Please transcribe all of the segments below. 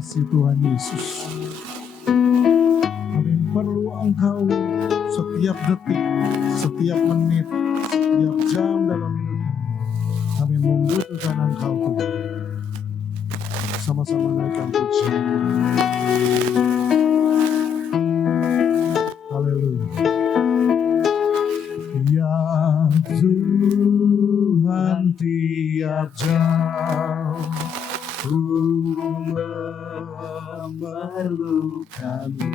kasih Tuhan Yesus. Kami perlu Engkau setiap detik, setiap menit, setiap jam dalam hidup kami. Kami membutuhkan Engkau Tuhan. Sama-sama naikkan pujian. Haleluya. Ya Tuhan, tiap jam ku memerlukanmu.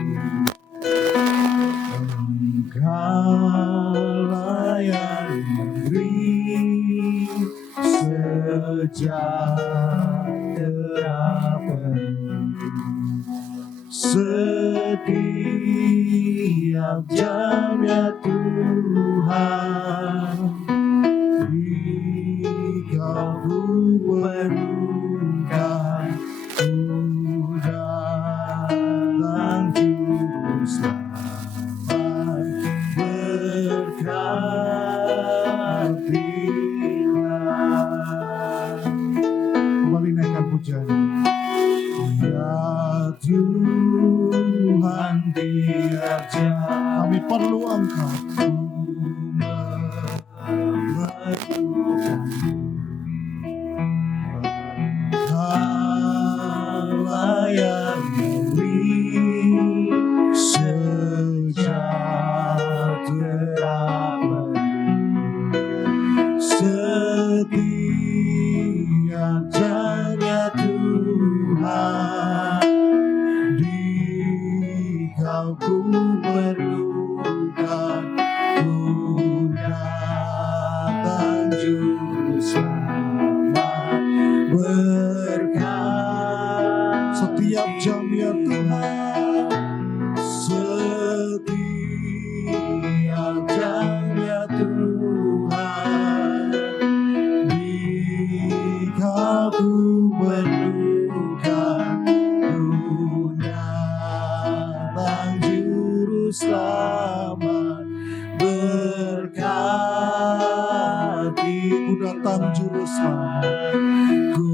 Engkaulah yang memberi sejahtera penuh. Setiap jam ya Tuhan, Engkau ku perlukan. Ku datang juru selamat, berkatilah. Kembali naikkan pujian. Ya Tuhan, tiap jam kami perlu Engkau. Engkaulah yang memberi sejahtera penuh. Setiap jam ya Tuhan, Dikau ku perlukan. Ku datang juru selamat, berkat setiap jam ya Tuhan. Setiap jam ya Tuhan, Dikau ku perlukan. Ku datang juru selamat, berkati. Ku datang juru selamat, ku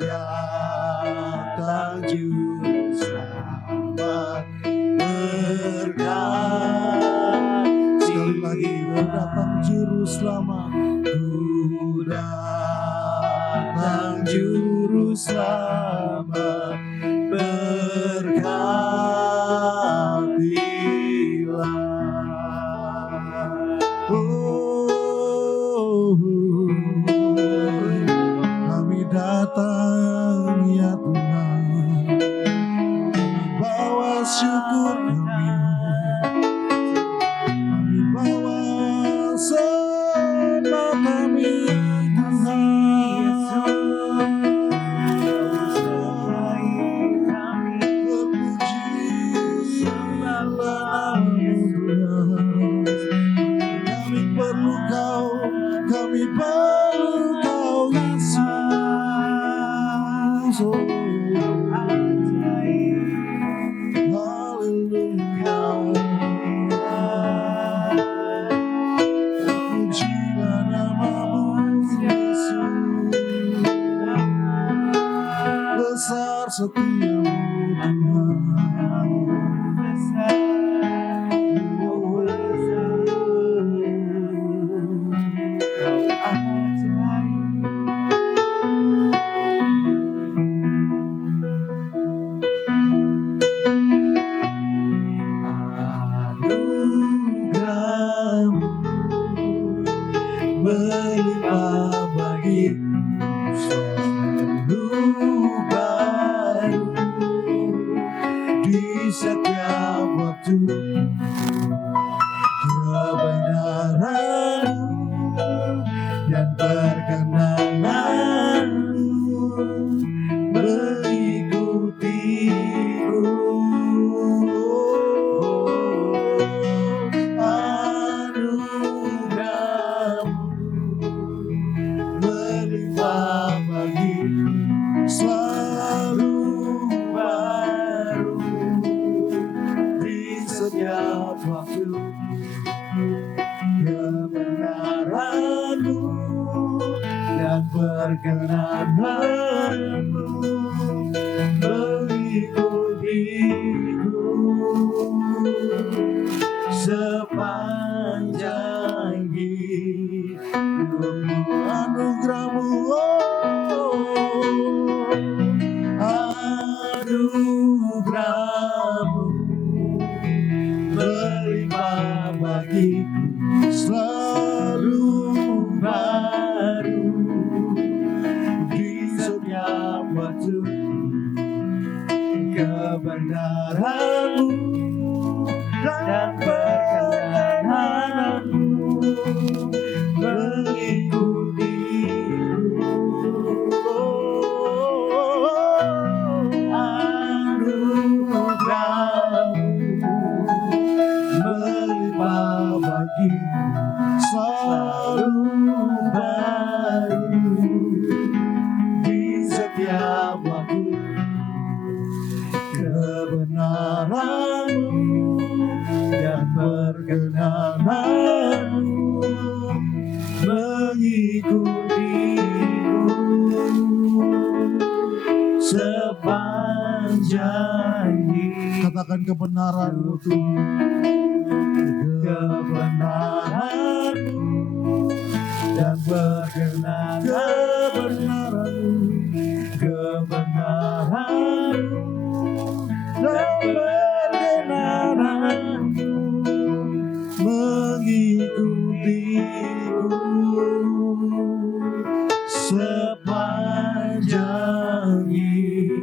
datang juru selamat, berkati. Sekali lagi, ku datang juru selamat, ku datang juru selamat, berkatilah. Kami datang ya Tuhan, bawa syukur kami bawa sembah kami Tuhan. Terpujilah namamu Tuhan. Kami perlu Kau, kami perlu Kau Yesus. Haleluya. Terpujilah namamu Yesus. Besar setiamu Tuhan. Anugerahmu melimpah bagiku, selalu baru di setiap waktu. Kebenaranmu dan perkenananmu mengikutiku. Anugerahmu melimpah bagiku, selalu baru di setiap waktu. Kebenaranmu dan perkenananmu kebenaran-Mu dan perkenanan-Mu mengikuti-Mu. Anugerah-Mu melimpah bagiku selalu baru di setiap waktu. Kebenaran-Mu dan perkenanan-Mu mengikuti-Mu sepanjang hidup. Katakan kebenaran-Mu Tuhan. Kebenaran-Mu dan perkenanan-Mu, kebenaran-Mu dan perkenanan-Mu mengikuti-Ku sepanjang hidup.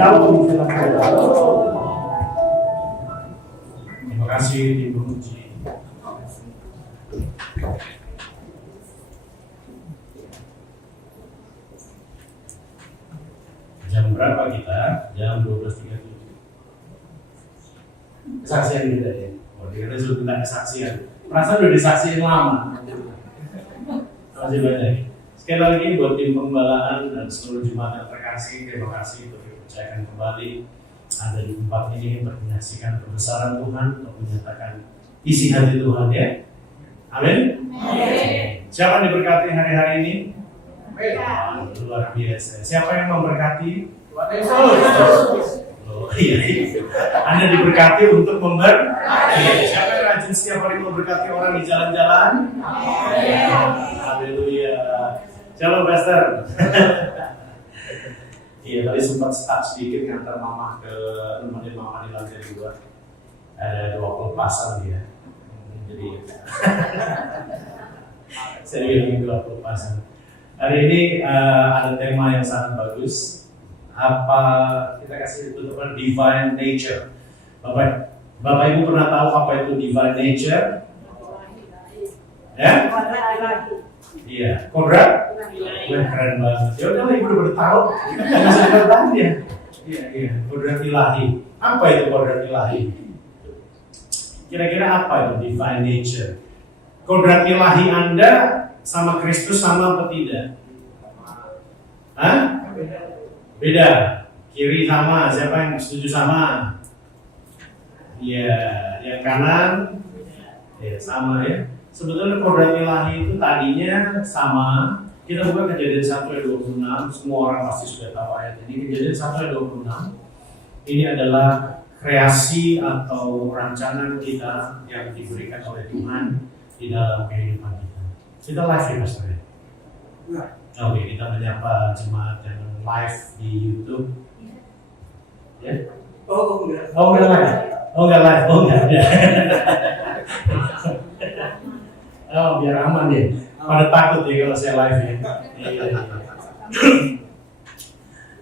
Shalom, terima kasih Ibu Muji. Jam berapa kita? Jam 12.37. Kesaksian kita ya. Oh, kita sudah minta kesaksian. Perasaan udah disaksiin lama. Masih banyak. Sekali lagi buat tim pembalaan dan seluruh jemaat yang terkasih, terima kasih untuk dipercayakan kembali ada di tempat ini untuk menyaksikan kebesaran Tuhan, untuk menyatakan isi hati Tuhan ya. Amin. Siapa yang diberkati hari-hari ini? Luar biasa. Siapa yang memberkati? Oh iya. Anda diberkati untuk memberkati. Siapa yang rajin setiap hari memberkati orang di jalan-jalan? Haleluya. Shalom Pastor. Iya, tadi sempat stuck sedikit ngantar mama ke nemenin mama di lantai 2. Ada 20 pasang dia. Jadi saya bilang 20 pasang. Hari ini ada tema yang sangat bagus. Apa kita kasih tutupan divine nature. Bapak Ibu pernah tahu apa itu divine nature? Ya? Iya, kodrat? Wah, keren banget. Ya udah, Ibu udah tahu. Kita bisa bertanya ya. Iya, kodrat ilahi. Apa itu kodrat ilahi? Kira-kira apa itu divine nature? Kodrat ilahi Anda sama Kristus sama atau tidak? Hah? Beda. Kiri sama, siapa yang setuju sama? Iya, yang kanan ya sama ya. Sebetulnya kodrat ilahi itu tadinya sama. Kita buka Kejadian 1 ayat 26. Semua orang pasti sudah tahu ayat ini. Kejadian 1 ayat 26. Ini adalah kreasi atau rancangan kita yang diberikan oleh Tuhan di dalam kehidupan kita. Kita live ya Mas Ray? Oke, kita menyapa jemaat yang live di YouTube. Ya? Oh enggak live. Oh enggak ada. Oh, biar aman ya. Pada takut ya kalau saya live ya.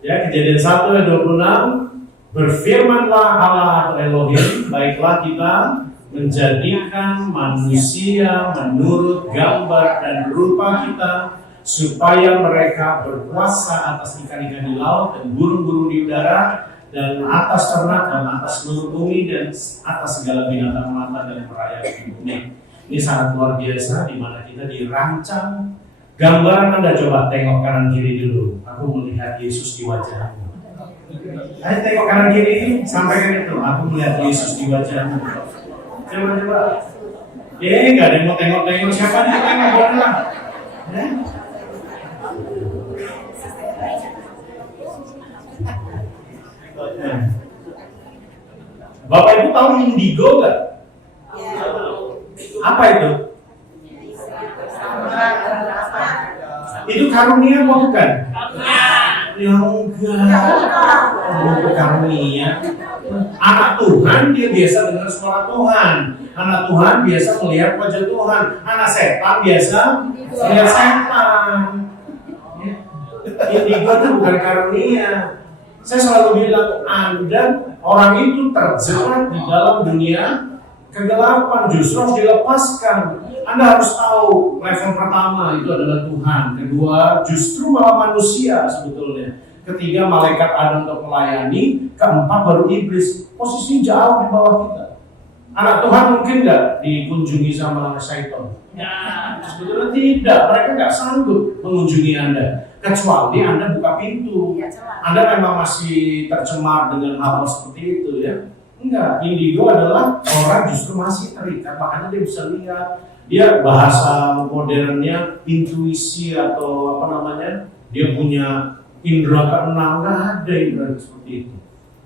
Ya, Kejadian 1 ayat 26. Berfirmanlah Allah atau Elohim, baiklah kita menjadikan manusia menurut gambar dan rupa kita, supaya mereka berkuasa atas ikan-ikan di laut dan burung-burung di udara, dan atas ternak dan atas seluruh bumi, dan atas segala binatang melata dan merayap di bumi. Ini sangat luar biasa, di mana kita dirancang. Gambaran Anda coba tengok kanan kiri dulu. Aku melihat Yesus di wajahmu. Ayo tengok kanan kiri, sampaikan itu. Aku melihat Yesus di wajahmu. Coba. Nggak ada yang mau tengok-tengok. Siapa yang tengok boleh? Bapak Ibu tahu indigo nggak? Apa itu? Itu karunia bukan? Ya enggak. Karunia. Anak Tuhan dia biasa dengar suara Tuhan. Anak Tuhan biasa melihat wajah Tuhan. Anak setan biasa melihat setan. Indigo itu bukan karunia. Saya selalu bilang, Anda orang itu terjerat di dalam dunia kegelapan, justru harus dilepaskan. Anda harus tahu level pertama itu adalah Tuhan, kedua justru malah manusia sebetulnya, ketiga malaikat Adam untuk melayani, keempat baru iblis. Posisinya jauh di bawah kita. Anak Tuhan mungkin nggak dikunjungi sama syaitan? Sebetulnya tidak, mereka nggak sanggup mengunjungi Anda kecuali Anda buka pintu. Anda memang masih tercemar dengan hal seperti itu ya. Enggak, indigo adalah orang justru masih terikat, makanya dia bisa lihat. Dia bahasa modernnya intuisi atau apa namanya, dia punya indera keenam, nggak ada indera seperti itu.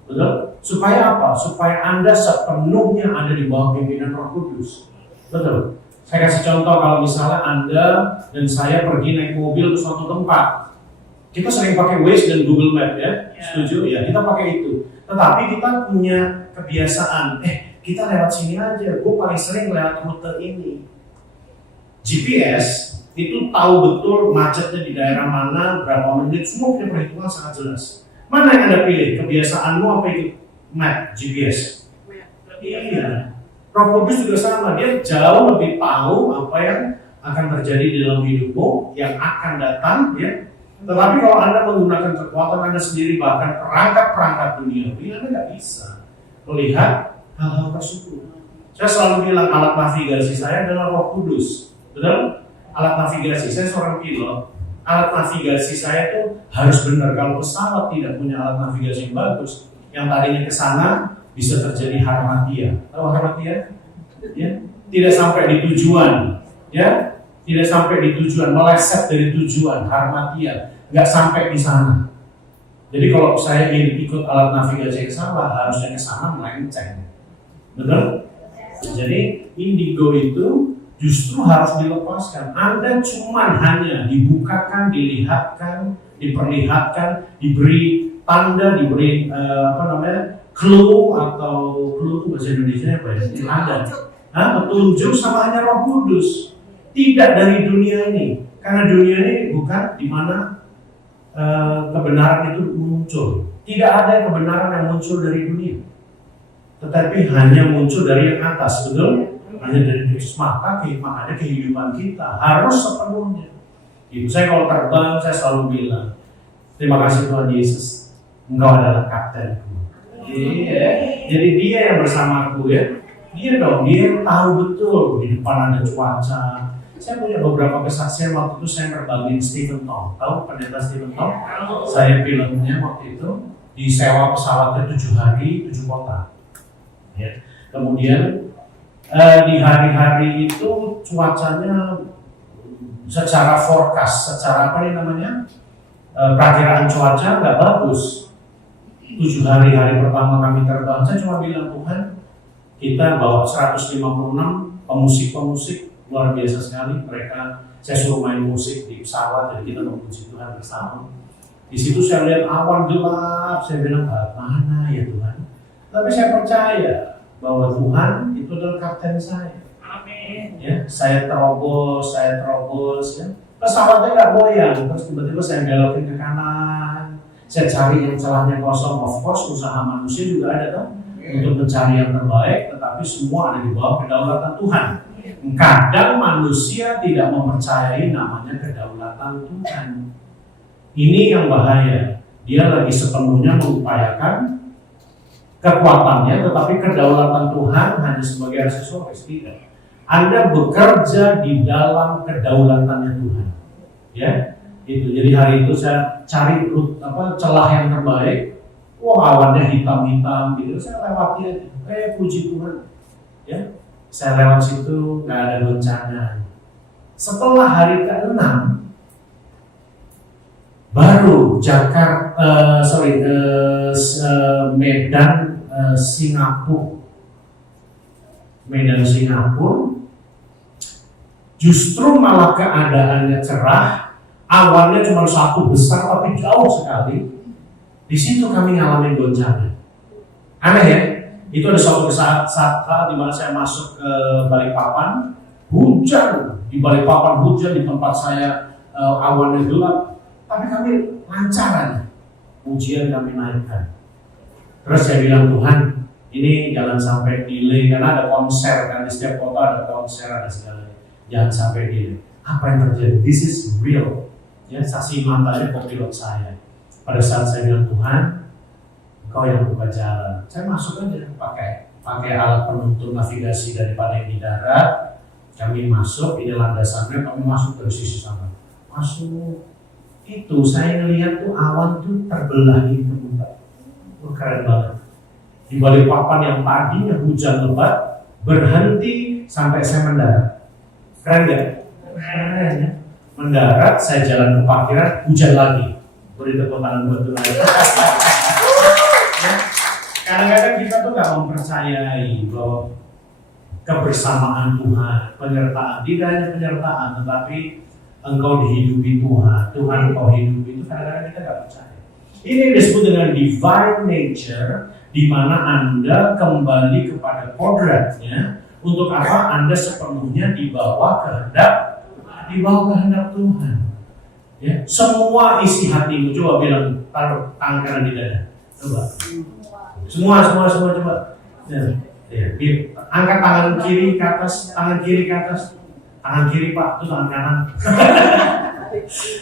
Betul? Supaya apa? Supaya Anda sepenuhnya ada di bawah pimpinan Roh Kudus. Betul? Saya kasih contoh, kalau misalnya Anda dan saya pergi naik mobil ke suatu tempat. Kita sering pakai Waze dan Google Map ya, setuju? Ya, kita pakai itu. Tetapi kita punya kebiasaan, kita lewat sini aja, gue paling sering lewat rute ini. GPS itu tahu betul macetnya di daerah mana, berapa menit, semua punya perhitungan sangat jelas. Mana yang Anda pilih? Kebiasaanmu apa ikut map, GPS? Iya. Roh Kudus juga sama, dia jauh lebih tahu apa yang akan terjadi di dalam hidupmu, yang akan datang, ya. Tetapi kalau Anda menggunakan kekuatan Anda sendiri, bahkan perangkat-perangkat dunia, Anda nggak bisa melihat hal-hal tersebut. Saya selalu bilang alat navigasi saya adalah Roh Kudus. Betul? Alat navigasi, saya seorang pilot. Alat navigasi saya itu harus benar. Kalau pesawat tidak punya alat navigasi yang bagus, yang tadinya ke sana bisa terjadi harmatia. Tahu harmatia? Ya, tidak sampai di tujuan, ya, tidak sampai di tujuan, meleset dari tujuan, harmatia, nggak sampai di sana. Jadi kalau saya ingin ikut alat navigasi yang salah, harusnya ke sana melenceng. Betul? Jadi indigo itu justru harus dilepaskan. Anda cuma hanya dibukakan, dilihatkan, diperlihatkan, diberi tanda, diberi clue atau clue itu bahasa Indonesia apa ya? Tanda. Petunjuk sama hanya Roh Kudus. Tidak dari dunia ini, karena dunia ini bukan di mana kebenaran itu muncul. Tidak ada kebenaran yang muncul dari dunia, tetapi hanya muncul dari yang atas, betul? Hanya dari Kristus, maka ada kehidupan kita harus sepenuhnya. Ibu saya kalau terbang, saya selalu bilang, terima kasih Tuhan Yesus, Engkau adalah kaptenku. Iya, jadi Dia yang bersamaku ya. Dia yang tahu betul di depan ada cuaca. Saya punya beberapa kesaksian waktu itu saya nerbangin Stephen Tong. Tahu pendeta Stephen Tong? Saya filmnya waktu itu disewa pesawatnya 7 hari 7 kota. Ya. Kemudian di hari-hari itu cuacanya secara forecast, secara apa nih namanya, perakiraan cuaca nggak bagus. 7 hari pertama kami terbang, saya cuma bilang, Tuhan, kita bawa 156 pemusik luar biasa sekali. Mereka, saya suruh main musik di pesawat, jadi kita memuji Tuhan bersama. Di situ saya lihat awan gelap, saya bilang, mana ya Tuhan? Tapi saya percaya bahwa Tuhan itu adalah kapten saya. Amin. Ya, saya terobos ya. Pesawatnya nggak goyang, terus tiba-tiba saya belokin ke kanan. Saya cari yang celahnya kosong. Of course, usaha manusia juga ada tuh untuk mencari yang terbaik, tetapi semua ada di bawah kedaulatan Tuhan. Kadang manusia tidak mempercayai namanya kedaulatan Tuhan. Ini yang bahaya. Dia lagi sepenuhnya mengupayakan kekuatannya, tetapi kedaulatan Tuhan hanya sebagai aksesoris. Tidak. Anda bekerja di dalam kedaulatannya Tuhan. Ya, itu. Jadi hari itu saya cari celah yang terbaik. Wah, awannya hitam-hitam gitu. Saya lewati aja. Puji Tuhan. Ya, saya lewat situ nggak ada bencana. Setelah hari ke-6 baru Medan Singapura justru malah keadaannya cerah, awannya cuma satu besar tapi jauh sekali. Di situ kami ngalamin goncangan. Aneh ya? Itu ada suatu saat di mana saya masuk ke Balikpapan, hujan di Balikpapan, hujan di tempat saya, awannya gelap, tapi kami lancaran, ujian kami naikkan. Terus saya bilang, Tuhan, ini jangan sampai delay, karena ada konser kan, di setiap kota ada konser, ada segalanya. Jangan sampai delay. Apa yang terjadi? This is real. Ya, saksi matanya kopilot saya. Pada saat saya bilang, Tuhan, Kau yang buka jalan. Saya masuk aja pakai alat penuntun navigasi daripada yang di darat. Kami masuk, ini landasannya, kami masuk dari sisi sana. Masuk. Itu saya ngelihat tuh awan tuh terbelah gitu, keren banget. Di Balikpapan yang tadinya hujan lebat berhenti sampai saya mendarat. Keren gak? Keren ya. Mendarat, saya jalan ke parkiran, hujan lagi. Beri tepuk tangan buat Tuhan. Kadang-kadang kita tuh gak mempercayai bahwa kebersamaan Tuhan, penyertaan, tidak hanya penyertaan, tetapi engkau dihidupi Tuhan, Tuhan engkau hidupi, itu kadang-kadang kita gak percaya. Ini yang disebut dengan divine nature, di mana Anda kembali kepada kodratnya. Untuk apa? Anda sepenuhnya di bawah kehendak Tuhan. Ya, semua isi hatimu, coba bilang, taruh tangan kanan di dada, coba. Semua coba. Ya. Angkat tangan kiri ke atas, tangan kiri Pak, itu tangan kanan.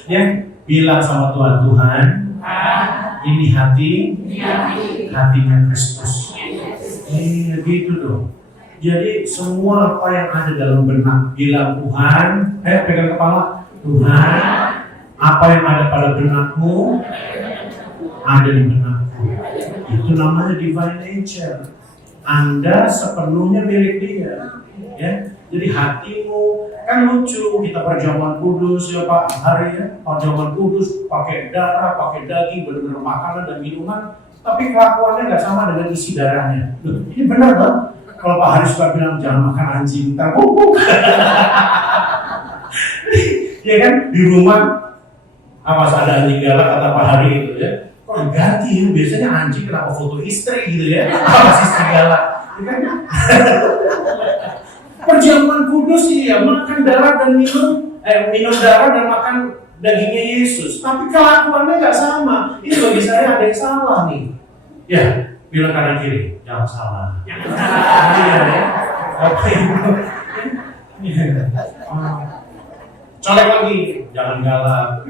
Ya, bilang sama Tuhan, ini hatinya Kristus. Gitu dong. Jadi semua apa yang ada dalam benak, bilang Tuhan, pegang kepala, Tuhan, apa yang ada pada benakmu, ada di benakku. Itu namanya divine nature. Anda sepenuhnya milik Dia. Ya, jadi hatimu kan lucu. Kita perjamuan kudus ya Pak Hari ya, perjamuan kudus pakai darah, pakai daging, benar-benar makanan dan minuman. Tapi kelakuannya nggak sama dengan isi darahnya. Loh, ini benar Bang. Kalau Pak Hari suka bilang jangan makan anjing, ntar bubuk. Ya kan di rumah apa ada anjing galak kata Pak Hari itu ya. Kok ganti, biasanya anjing kenapa foto istri gitu ya, apa istri galak, ya kan? Perjamuan kudus ya, makan darah dan minum darah dan makan dagingnya Yesus, tapi kelakuannya nggak sama. Ini bagi saya ada yang salah nih. Ya, bilang kanan kiri, jangan salah. Iya ya, oke. Colek lagi, jangan galak.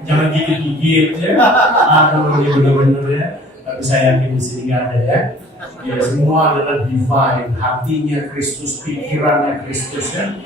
Jangan gigit-gigit ya. Aduh, ini benar-benar ya. Tapi saya yakin di sini nggak ada ya. Ya semua adalah divine. Hatinya Kristus, pikirannya Kristus ya.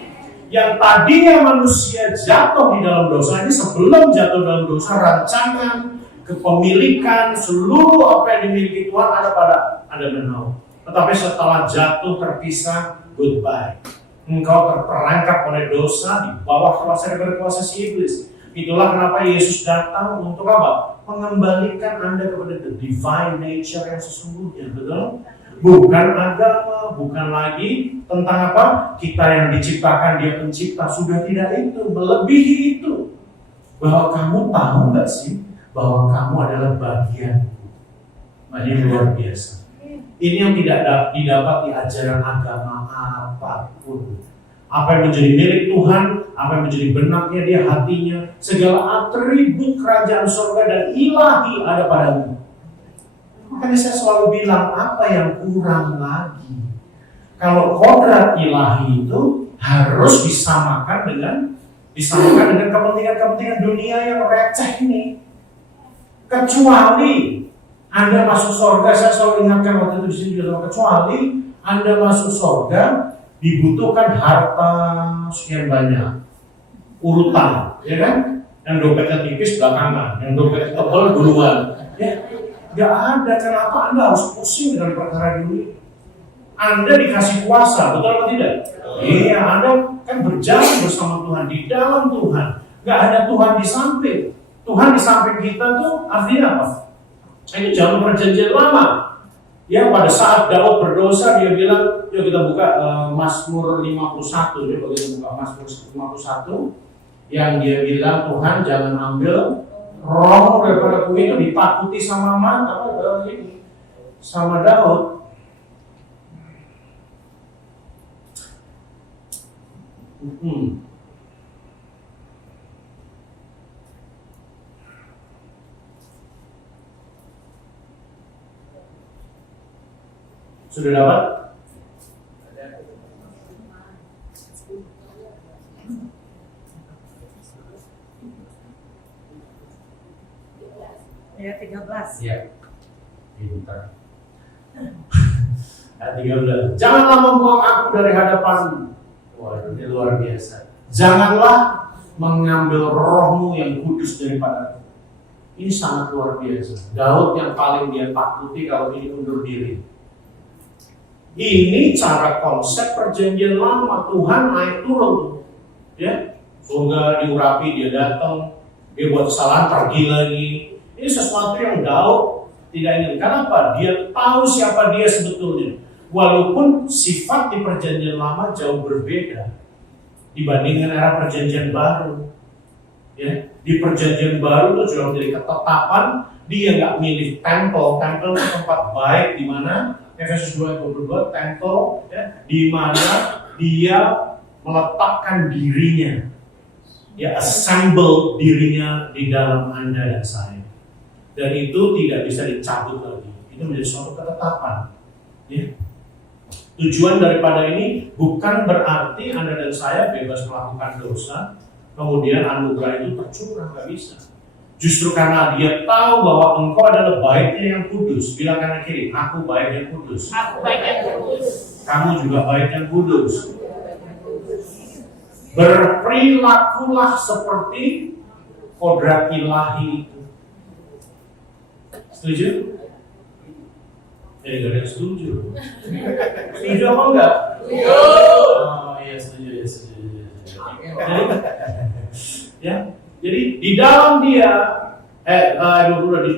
Yang tadinya manusia jatuh di dalam dosa, ini sebelum jatuh dalam dosa, rancangan, kepemilikan, seluruh apa yang dimiliki Tuhan ada pada Adam dan Hawa. Tetapi setelah jatuh terpisah, goodbye. Engkau terperangkap oleh dosa di bawah kuasa daripada kuasa si iblis. Itulah kenapa Yesus datang untuk apa? Mengembalikan Anda kepada the divine nature yang sesungguhnya, betul? Bukan agama, bukan lagi tentang apa? Kita yang diciptakan, Dia pencipta, sudah tidak itu, melebihi itu. Bahwa kamu tahu nggak sih bahwa kamu adalah bagian. Ini luar biasa. Ini yang tidak didapat di ajaran agama apapun. Apa yang menjadi milik Tuhan, apa yang menjadi benaknya Dia, hatinya, segala atribut kerajaan surga dan ilahi ada padamu. Makanya saya selalu bilang, apa yang kurang lagi? Kalau kodrat ilahi itu harus disamakan dengan kepentingan-kepentingan dunia yang receh ini. Kecuali Anda masuk surga, saya selalu ingatkan waktu itu di sini juga, kecuali Anda masuk surga, dibutuhkan harta sekian banyak, urutan, ya kan? Yang dompetnya tipis belakangan, yang dompetnya tebal duluan. Ya, nggak ada. Kenapa Anda harus pusing dengan perkara ini? Anda dikasih kuasa, betul atau tidak? Iya, Anda kan berjalan bersama Tuhan, di dalam Tuhan. Nggak ada Tuhan di samping. Tuhan di samping kita tuh artinya apa? Ini zaman perjanjian lama. Ya, pada saat Daud berdosa, dia bilang, yuk kita buka Mazmur 51. Dia begitu buka Mazmur 51, yang dia bilang, Tuhan jangan ambil roh daripada ku itu ditakuti sama sama Daud. Sudah dapat? Ayat 13. Ya. Pintar. Ayat 13. Janganlah membuang aku dari hadapanmu. Waduh, ini luar biasa. Janganlah mengambil rohmu yang kudus daripadaku. Ini sangat luar biasa. Daud yang paling dia takuti kalau ini undur diri. Ini cara konsep perjanjian lama. Tuhan naik turun, ya, surga diurapi, dia datang, dia buat kesalahan, pergi lagi. Ini sesuatu yang Daud tidak ingin. Kenapa? Dia tahu siapa dia sebetulnya. Walaupun sifat di perjanjian lama jauh berbeda dibandingkan era perjanjian baru. Ya, di perjanjian baru itu sudah menjadi ketetapan dia nggak milih tempel. Tempel itu tempat baik di mana Efesus 2:22 tempel, ya, di mana dia meletakkan dirinya, ya, assemble dirinya di dalam Anda dan saya. Dan itu tidak bisa dicabut lagi. Itu menjadi suatu ketetapan. Ya. Tujuan daripada ini bukan berarti Anda dan saya bebas melakukan dosa, kemudian anugerah itu tercurah, nggak bisa. Justru karena dia tahu bahwa engkau adalah baiknya yang kudus. Bilang kanan kiri, aku baik yang kudus. Aku baik yang kudus. Kamu juga baik yang kudus. Berperilakulah seperti kodrat ilahi itu. Setuju? Gak ada yang setuju. Setuju apa enggak? Setuju. Oh iya, setuju. Ya, jadi di dalam dia,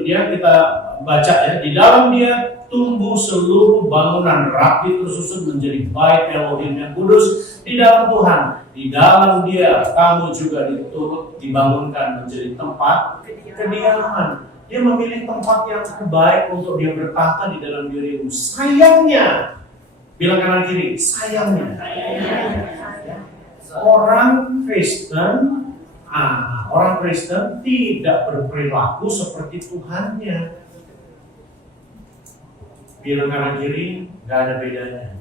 dia kita baca ya, di dalam dia tumbuh seluruh bangunan rapi tersusun menjadi bait Elohim yang kudus di dalam Tuhan. Di dalam dia kamu juga diturut dibangunkan menjadi tempat kediaman. Dia memilih tempat yang terbaik untuk dia bertata di dalam dirimu. Sayangnya, bilang kanan kiri, sayangnya. Orang Kristen tidak berperilaku seperti Tuhannya. Bilang kanan kiri, nggak ada bedanya.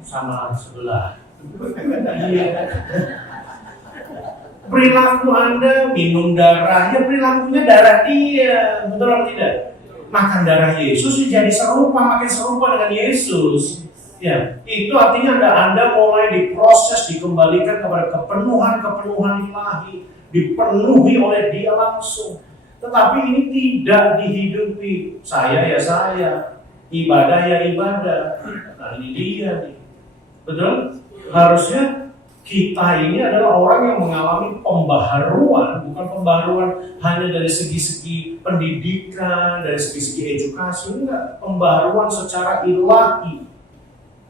Sama sebelah. Iya. Perilaku Anda minum darah, ya perilakunya darah dia, betul atau tidak? Makan darah Yesus jadi serupa, makin serupa dengan Yesus. Ya, itu artinya Anda mulai diproses, dikembalikan kepada kepenuhan ilahi, dipenuhi oleh Dia langsung. Tetapi ini tidak dihidupi. Saya ya saya, ibadah ya ibadah. Nah ini dia nih, betul? Harusnya kita ini adalah orang yang mengalami pembaharuan, bukan pembaharuan hanya dari segi-segi pendidikan, dari segi-segi edukasi, enggak. Pembaharuan secara ilahi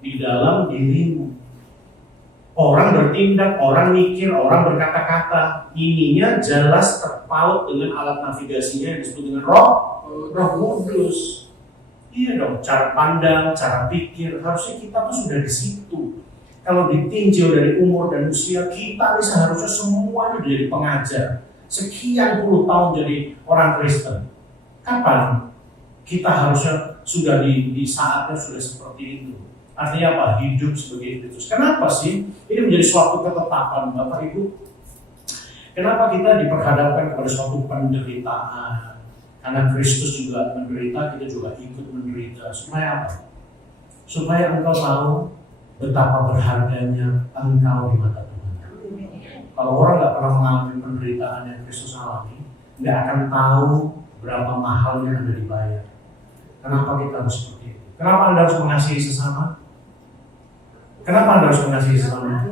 di dalam dirimu. Orang bertindak, orang mikir, orang berkata-kata, ininya jelas terpaut dengan alat navigasinya yang disebut dengan Roh Kudus. Iya dong, cara pandang, cara pikir, harusnya kita tuh sudah di situ. Kalau ditinjau dari umur dan usia, kita ini seharusnya semuanya jadi pengajar. Sekian puluh tahun jadi orang Kristen. Kapan kita harusnya sudah di saatnya sudah seperti itu? Artinya apa? Hidup sebagai Kristus. Kenapa sih? Ini menjadi suatu ketetapan, Bapak Ibu. Kenapa kita diperhadapkan kepada suatu penderitaan? Karena Kristus juga menderita, kita juga ikut menderita. Supaya apa? Supaya engkau tahu betapa berharganya engkau di mata Tuhan. Kalau orang nggak pernah mengalami penderitaan yang Kristus alami, nggak akan tahu berapa mahalnya Anda dibayar. Kenapa kita harus seperti itu? Kenapa Anda harus mengasihi sesama? Kenapa Anda harus mengasihi sesama?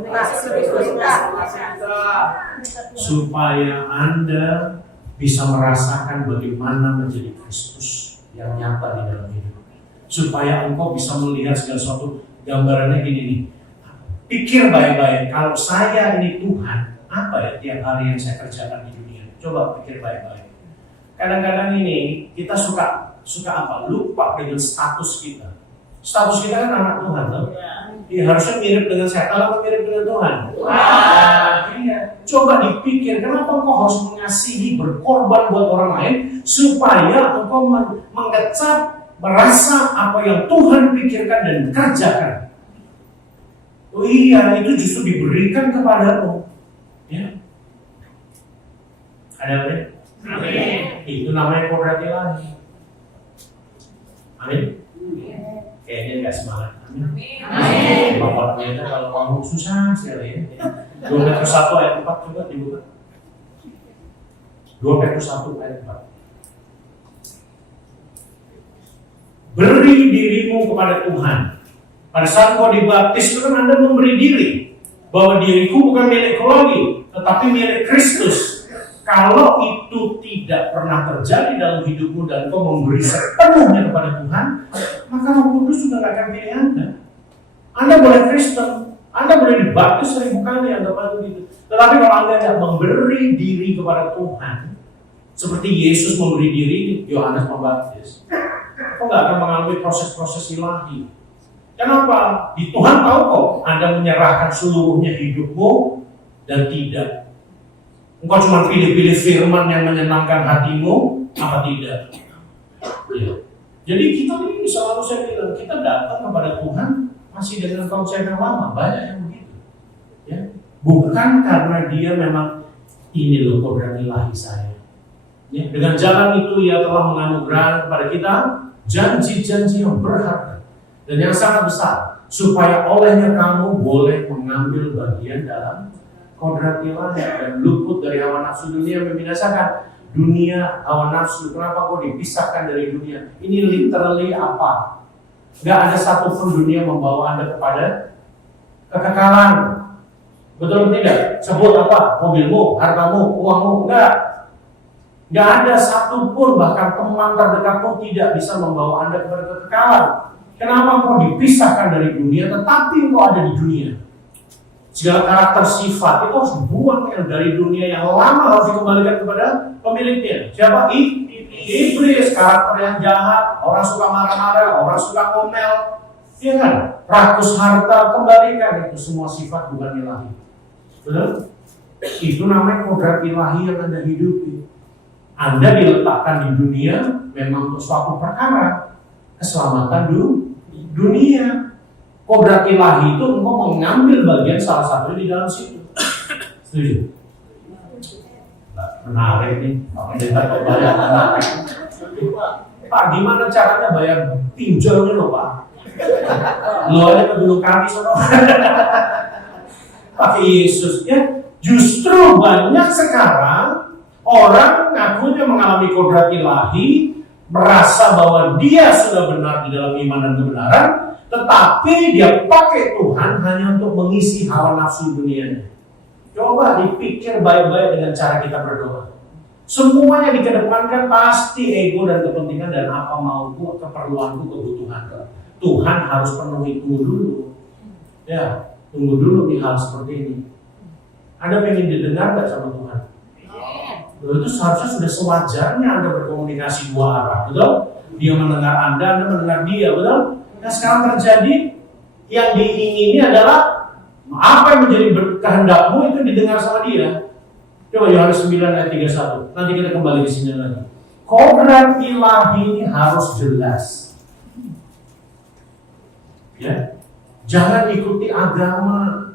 Supaya Anda bisa merasakan bagaimana menjadi Kristus yang nyata di dalam hidup. Supaya engkau bisa melihat segala sesuatu. Gambarannya gini nih, pikir baik-baik, kalau saya ini Tuhan, apa ya tiap hari yang saya kerjakan di dunia? Coba pikir baik-baik. Kadang-kadang ini kita suka apa? Lupa dengan status kita. Status kita kan anak Tuhan, loh. Ya, harusnya mirip dengan setan atau mirip dengan Tuhan? Iya. Coba dipikir, kenapa engkau harus mengasihi, berkorban buat orang lain supaya engkau mengecap, merasa apa yang Tuhan pikirkan dan kerjakan. Oh iya, itu justru diberikan kepadamu. Ya. Ada apa? Amin. Itu namanya kodrat ilahi. Amin. Kayaknya nggak semangat. Amin. Bapak ternyata kalau kamu susah sekali ya. 2 Petrus 1 ayat 4 coba dibuka. 2 Petrus 1 ayat 4. Beri dirimu kepada Tuhan. Pada saat kau dibaptis itu kan Anda memberi diri. Bahwa diriku bukan milikku lagi, tetapi milik Kristus. Kalau itu tidak pernah terjadi dalam hidupmu dan kau memberi sepenuhnya kepada Tuhan, maka Roh Kudus sudah tidak akan pilih Anda. Anda boleh Kristen, Anda boleh dibaptis 1000 kali, anggap aja gitu. Tetapi kalau Anda tidak memberi diri kepada Tuhan, seperti Yesus memberi diri Yohanes Pembaptis, kau nggak akan mengalami proses-proses ilahi. Kenapa? Di Tuhan tahu kok Anda menyerahkan seluruhnya hidupmu dan tidak. Engkau cuma pilih-pilih firman yang menyenangkan hatimu, apa tidak? Ya. Jadi kita ini selalu saya bilang, kita datang kepada Tuhan masih dengan konsep yang lama, banyak yang begitu. Ya. Bukan karena dia memang ini loh kodrat ilahi saya. Ya. Dengan jalan itu ia telah menganugerahkan kepada kita janji-janji yang berharga dan yang sangat besar, supaya olehnya kamu boleh mengambil bagian dalam kodrat ilahi dan luput dari hawa nafsu dunia yang membinasakan. Dunia, hawa nafsu, kenapa kau dipisahkan dari dunia? Ini literally apa? Gak ada satupun dunia membawa Anda kepada kekekalan. Betul atau tidak? Sebut apa? Mobilmu, hartamu, uangmu, enggak. Gak ada satupun, bahkan teman terdekatmu tidak bisa membawa Anda kepada kekekalan. Kenapa kau dipisahkan dari dunia tetapi kau ada di dunia? Segala karakter sifat itu harus dibuang dari dunia yang lama, harus dikembalikan kepada pemiliknya. Siapa? Iblis, karakter yang jahat, orang suka marah-marah, orang suka ngomel, ya kan? Rakus harta, kembalikan. Itu semua sifat bukan ilahi. Betul? Itu namanya kodrat ilahi yang Anda hidupi. Anda diletakkan di dunia memang untuk suatu perkara, keselamatan dunia. Kodrat ilahi itu engkau mengambil bagian salah satu di dalam situ. Setuju? Menarik nih. Kita kok bayar menarik. Pak, gimana caranya bayar pinjolnya loh Pak? Lo aja ke Gunung Kami sono. Pakai Yesus ya. Justru banyak sekarang orang ngakunya mengalami kodrat ilahi, merasa bahwa dia sudah benar di dalam iman dan kebenaran, tetapi dia pakai Tuhan hanya untuk mengisi hawa nafsu dunianya. Coba dipikir baik-baik dengan cara kita berdoa. Semuanya dikedepankan pasti ego dan kepentingan dan apa mauku, keperluanku, kebutuhanku. Tuhan harus penuhi, tunggu dulu. Ya, tunggu dulu di hal seperti ini. Anda pengen didengar gak sama Tuhan? Itu seharusnya sudah sewajarnya Anda berkomunikasi 2 arah, betul? Dia mendengar Anda mendengar dia, betul? Nah sekarang terjadi yang diingini adalah apa yang menjadi kehendakmu itu didengar sama dia. Coba Yohanes 9 ayat 31. Nanti kita kembali di sini lagi. Kodrat ilahi ini harus jelas. Ya, jangan ikuti agama.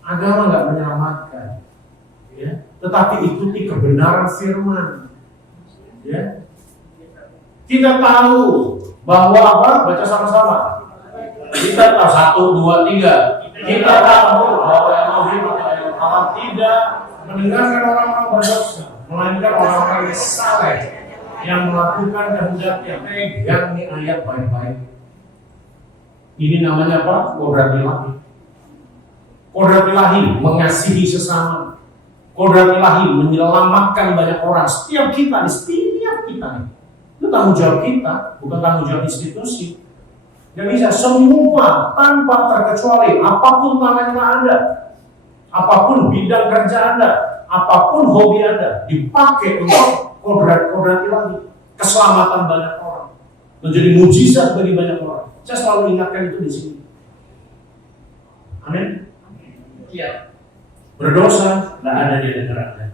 Agama nggak menyelamatkan. Ya, tetapi ikuti kebenaran firman. Ya, kita tahu bahwa apa? Baca sama-sama. Kita tahu 1, 2, 3. Kita tahu bahwa Elohim Allah tidak mendengarkan orang-orang berdosa, melainkan orang-orang yang saleh yang melakukan kehendaknya. Pegang ini ayat baik-baik. Ini namanya apa? Kodrat ilahi. Kodrat ilahi mengasihi sesama. Kodrat ilahi menyelamatkan banyak orang. Setiap kita nih. Itu tanggung jawab kita, bukan tanggung jawab institusi. Gak bisa, semua tanpa terkecuali, apapun tanahnya Anda, apapun bidang kerja Anda, apapun hobi Anda dipakai untuk kodrat-kodrat ilahi, keselamatan banyak orang, menjadi mujizat bagi banyak orang. Saya selalu ingatkan itu di sini. Amin. Iya. Berdosa tidak ada di negara Anda.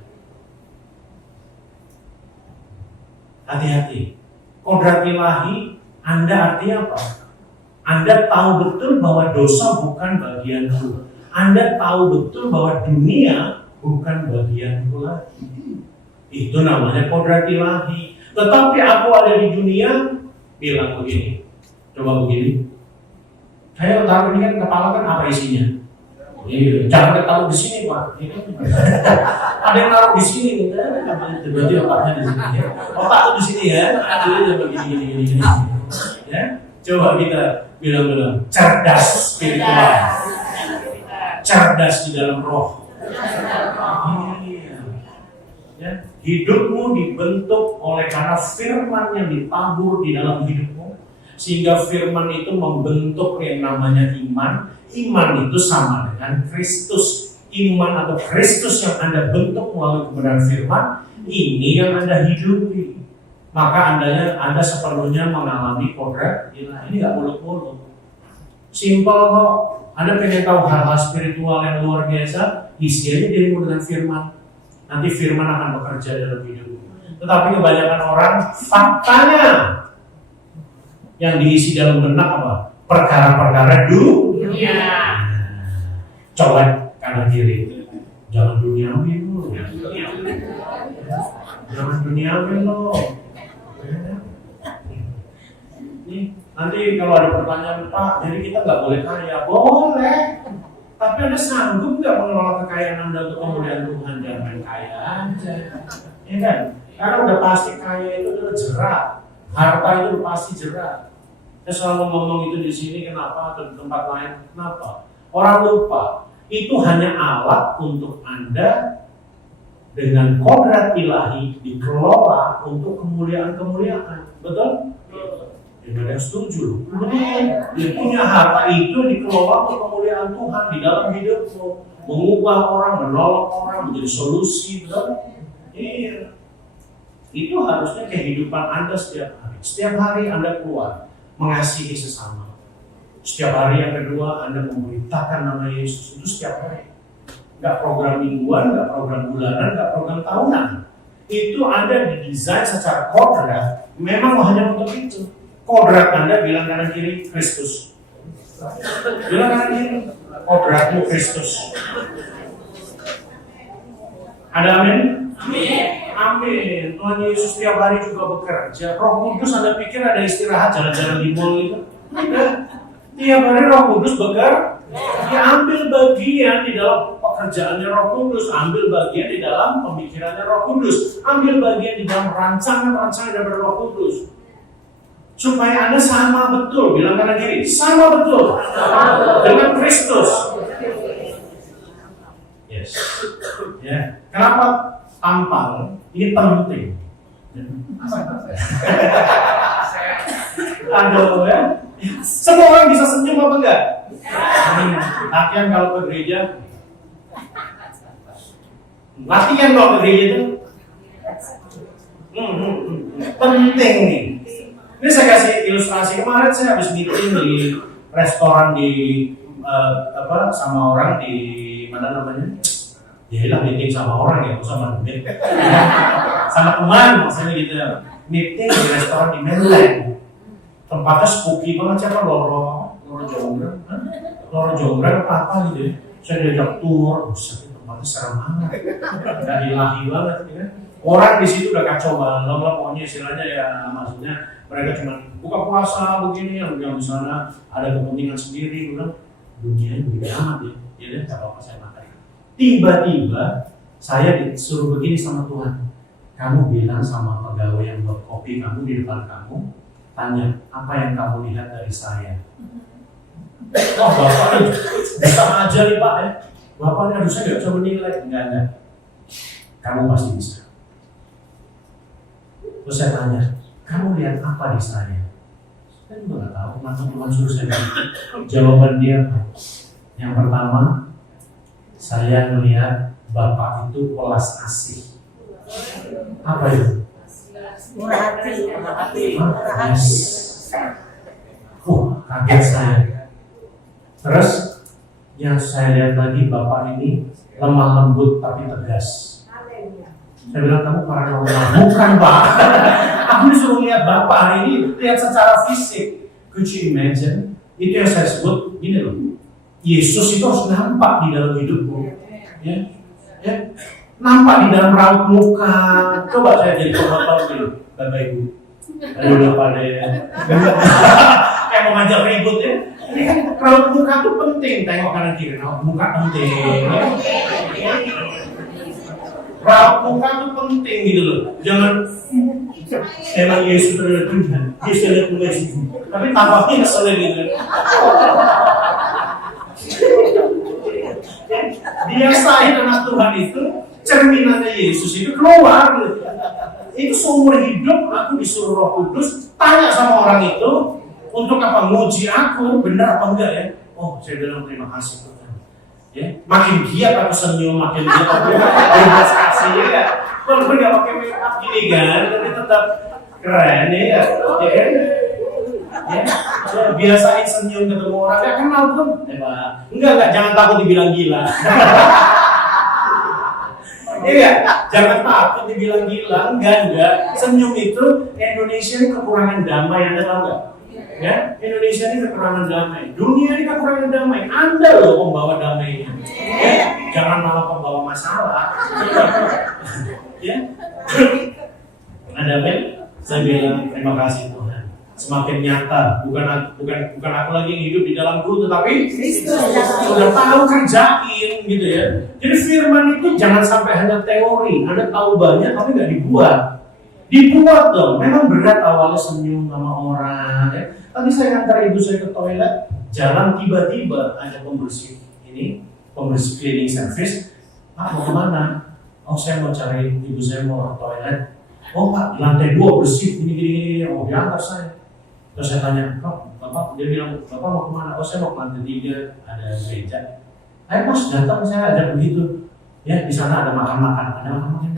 Hati-hati. Kodrat ilahi Anda artinya apa? Anda tahu betul bahwa dosa bukan bagianku. Anda tahu betul bahwa dunia bukan bagianku lagi. Itu namanya kodrat ilahi. Tetapi aku ada di dunia, bilang begini. Coba begini. Saya taruh ini kan kepala kan apa isinya? Jangan taruh di sini, Pak. Ada yang taruh di sini, berarti otaknya di sini. Otak tuh di sini ya. Aduh, begini. Ya, coba kita bilang cerdas spiritual, cerdas di dalam roh. Ya, hidupmu dibentuk oleh karena firman yang ditabur di dalam hidupmu, sehingga firman itu membentuk yang namanya iman. Iman itu sama dengan Kristus. Iman atau Kristus yang Anda bentuk melalui kebenaran firman, ini yang Anda hidupi. Maka Anda sepenuhnya mengalami kodrat ilahi. Ini nggak muluk-muluk. Simpel kok. Anda pengen tahu hal-hal spiritual yang luar biasa, isi aja dirimu dengan firman. Nanti firman akan bekerja dalam hidupmu. Tetapi kebanyakan orang, faktanya yang diisi dalam benak apa? Perkara-perkara dunia. Colek kanan kiri. Jangan duniawi lu. Jangan duniawi lo. Nih, nanti kalau ada pertanyaan, Pak, jadi kita nggak boleh kaya. Boleh. Tapi Anda sanggup nggak mengelola kekayaan Anda untuk kemuliaan Tuhan? Jangan kaya aja. Ya kan? Karena udah pasti kaya itu udah jerak. Harta itu udah pasti jerak. Saya selalu ngomong itu di sini, kenapa? Atau di tempat lain, kenapa? Orang lupa, itu hanya alat untuk Anda dengan kodrat ilahi dikelola untuk kemuliaan-kemuliaan. Betul? Yang ada setuju. Dia punya harta itu dikelola untuk kemuliaan Tuhan di dalam hidupmu, mengubah orang, menolong orang, menjadi solusi. Betul? Iya. Itu harusnya kehidupan Anda setiap hari. Setiap hari Anda keluar mengasihi sesama. Setiap hari yang kedua Anda memberitakan nama Yesus, itu setiap hari. Nggak program mingguan, nggak program bulanan, nggak program tahunan. Itu Anda didesain secara kodrat, memang hanya untuk itu. Kodrat Anda bilang kanan kiri Kristus. Bilang kanan kiri, kodratmu Kristus. Ada amin? Amin. Amin. Tuhan Yesus setiap hari juga bekerja. Roh Kudus Anda pikir ada istirahat jalan-jalan di mall itu? Tidak. Tiap hari Roh Kudus bekerja. Dia ambil bagian di dalam pekerjaannya Roh Kudus, ambil bagian di dalam pemikirannya Roh Kudus, ambil bagian di dalam rancangan-rancangan dari Roh Kudus. Supaya Anda sama betul, bilang kanan kiri, sama betul dengan Kristus. Yes. Ya. Kenapa tampal? Ini penting. Aduh ya. Semua orang bisa senyum apa enggak? Latihan kalau ke gereja. Latihan kalau ke gereja itu. Penting nih. Ini saya kasih ilustrasi. Kemarin saya habis meeting di restoran di sama orang di mana namanya? Ya lah meeting sama orang ya, sama demit. Sama teman maksudnya gitu. Meeting di restoran di Maryland. Tempatnya spooky banget, siapa Loro Jonggrang apa gitu ya. Saya diajak tour, buset, tempatnya serem banget. Gak ilahi banget ya. Orang di situ udah kacau banget, pokoknya istilahnya ya, maksudnya mereka cuma buka puasa begini, yang di sana ada kepentingan sendiri, bilang dunia ini begini amat ya. Jadi nggak apa-apa saya makan. Tiba-tiba saya disuruh begini sama Tuhan. Kamu bilang sama pegawai yang buat kopi kamu di depan kamu, tanya, apa yang kamu lihat dari saya? Wah, Bapak bisa aja nih Pak ya. Bapak harusnya nggak bisa menilai. Enggak. Kamu pasti bisa. Terus saya tanya, kamu lihat apa di saya? Saya juga nggak tahu, kenapa Tuhan suruh saya bilang. Jawaban dia, yang pertama, saya melihat Bapak itu welas asih. Apa itu? Murah hati. Yes. Kaget saya. Terus yang saya lihat lagi, Bapak ini lemah lembut tapi tegas. Saya bilang, kamu paranormal. Bukan, Pak. Aku disuruh lihat Bapak hari ini, lihat secara fisik. Could you imagine? Itu yang saya sebut gini loh. Yesus itu harus nampak di dalam hidupmu. Ya, ya. Nampak di dalam raut muka. Coba saya jadi penonton dulu, Bapak Ibu. Aduh, Bapak deh. Kayak mau ngajak ribut ya. Ini kan raut muka itu penting. Tengok kanan kiri, raut muka penting. Ya. Raut muka itu penting gitu loh. Jangan emang Yesus adalah Tuhan. Yesus adalah Tuhan. Tapi tampaknya ngeselin gitu. Biasain anak Tuhan itu cerminannya Yesus itu keluar. Itu seumur hidup aku disuruh Roh Kudus tanya sama orang itu untuk apa, nguji aku benar apa enggak ya. Oh, saya bilang terima kasih Tuhan. Ya, makin giat aku senyum, makin giat aku terima kasih ya. Walaupun nggak pakai make up gini kan, tapi tetap keren ya. Ya, ya, biasain senyum ketemu orang, ya kenal tuh. Enggak, jangan takut dibilang gila. Iya, jangan takut dibilang gila, enggak. Senyum itu Indonesia ini kekurangan damai, Anda tahu nggak? Ya, Indonesia ini kekurangan damai, dunia ini kekurangan damai. Anda loh pembawa damainya. Ya, jangan malah pembawa masalah. Ya, ada apa? Saya bilang terima kasih Tuhan. Semakin nyata, bukan aku lagi yang hidup di dalam Guru, tetapi sudah tahu kerjain gitu ya. Jadi firman itu jangan sampai hanya teori, Anda tahu banyak tapi nggak dibuat. Dibuat dong. Memang berat awalnya senyum sama orang. Ya. Tadi saya ngantar ibu saya ke toilet, jalan tiba-tiba ada pembersih cleaning service. Pak mau kemana? Oh saya mau cari ibu saya mau ke toilet. Oh Pak, di lantai 2 bersih, gini. Oh diantar saya. Terus saya tanya, Bapak, dia bilang, Bapak mau kemana? Oh saya mau ke lantai 3, ada gereja. Ayo Mas, datang saya ada begitu. Ya di sana ada makan-makan, ada makan-makan.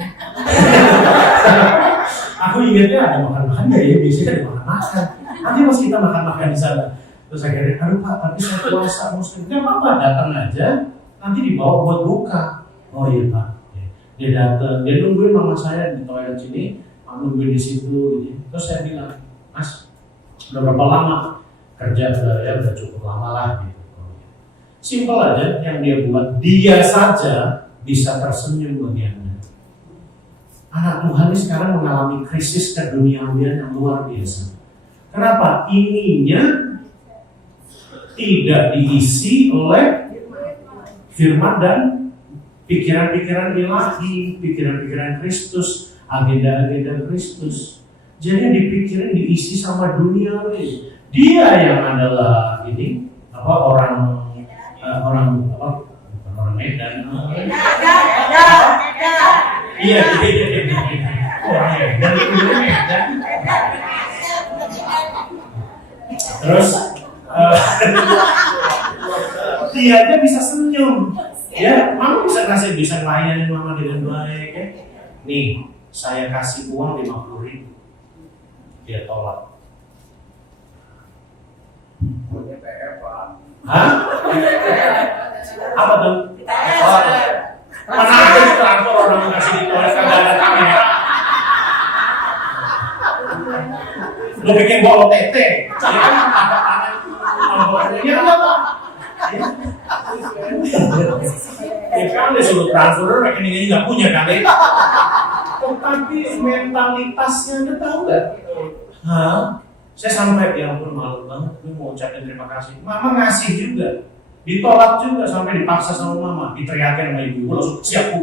Aku ingatnya ada makan-makan ya, biasanya ada makan-makan. Nanti pas kita makan-makan di sana. Terus saya kira, aduh Pak, tapi saya puasa muslim. Gak apa-apa, datang aja. Nanti dibawa buat buka. Oh iya Pak. Dia datang, dia nungguin mama saya di toilet sini, nungguin di situ. Gitu. Terus saya bilang, Mas, udah berapa lama kerja? Udah cukup lama lah. Gitu. Simpel aja yang dia buat, dia saja bisa tersenyum bagi Anda. Anak Tuhan ini sekarang mengalami krisis keduniawian yang luar biasa. Kenapa? Ininya tidak diisi oleh firman dan pikiran-pikiran ilahi, pikiran-pikiran Kristus, agenda-agenda Kristus. Jadi yang dipikirin diisi sama dunia ini. Dia yang adalah ini orang Medan. Iya. Orang Medan. Terus dia aja bisa senyum. Ya, mama bisa ngelayanin mama dengan baik ya. Nih, saya kasih uang 50.000. Dia tolak. Hah? Apa tuh? Mana ada di kantor orang ngasih di toilet kagak ada kamera. Lo bikin bawa OTT. Ya enggak Pak. Ya kan dia suruh transfer rekeningnya nggak punya kan ya. Tapi mentalitasnya Anda tahu nggak? Hah? Saya sampai ya ampun malu banget, gue mau ucapin terima kasih. Mama ngasih juga, ditolak juga sampai dipaksa sama mama, diteriakin sama ibu, gue langsung siap.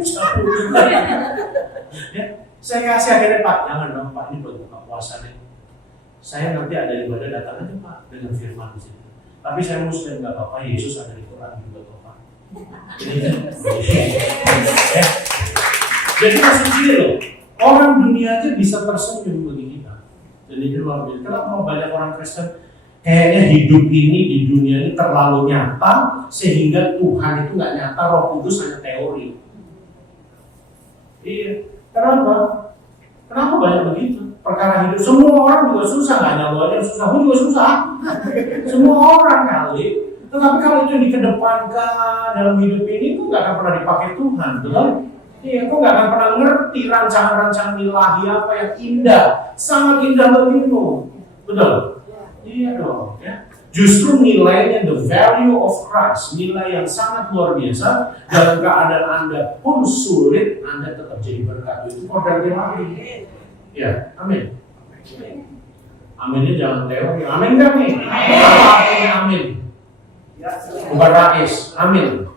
Ya, saya kasih akhirnya Pak, jangan dong Pak, ini buat buka puasa nih. Saya nanti ada ibadah datang aja Pak dengan firman di situ. Tapi saya Muslim nggak apa-apa, Yesus ada di Quran juga kok Pak. Jadi masih gini loh, orang dunia aja bisa tersenyum bagi kita. Jadi itu luar biasa. Kenapa banyak orang Kristen kayaknya hidup ini di dunia ini terlalu nyata sehingga Tuhan itu nggak nyata, Roh Kudus hanya teori. Iya. Kenapa? Kenapa banyak begitu? Perkara hidup. Semua orang juga susah, nggak hanya lo aja yang susah, gue juga susah. Semua orang kali. Tetapi kalau itu yang dikedepankan dalam hidup ini, kok nggak akan pernah dipakai Tuhan, betul? Iya, kok nggak akan pernah ngerti rancangan-rancangan ilahi apa yang indah, sangat indah bagimu, betul? Iya dong, ya. Justru nilainya the value of Christ, nilai yang sangat luar biasa. Dalam keadaan Anda pun sulit, Anda tetap jadi berkat. Itu kodrat ilahi. Ya, amin. Aminnya jangan teori. Amin kan nih? Apa artinya amin? Bukan Rais, amin.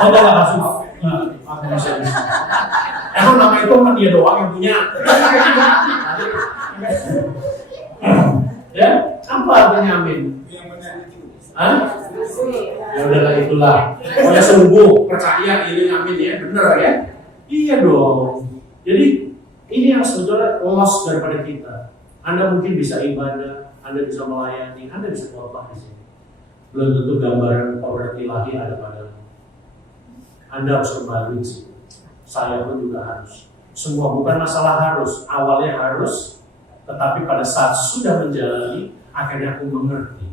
Oh, nggak masuk. Aku bisa. Emang nama itu kan dia doang yang punya. Ya, apa artinya amin? Hah? Ya udahlah itulah. Pokoknya sungguh percaya ini amin ya, bener ya? Iya dong. Jadi ini yang sebetulnya loss daripada kita. Anda mungkin bisa ibadah, Anda bisa melayani, Anda bisa khotbah di sini. Belum tentu gambaran kodrat ilahi ada padamu. Anda harus kembali di sini. Saya pun juga harus. Semua bukan masalah harus. Awalnya harus. Tetapi pada saat sudah menjalani, akhirnya aku mengerti.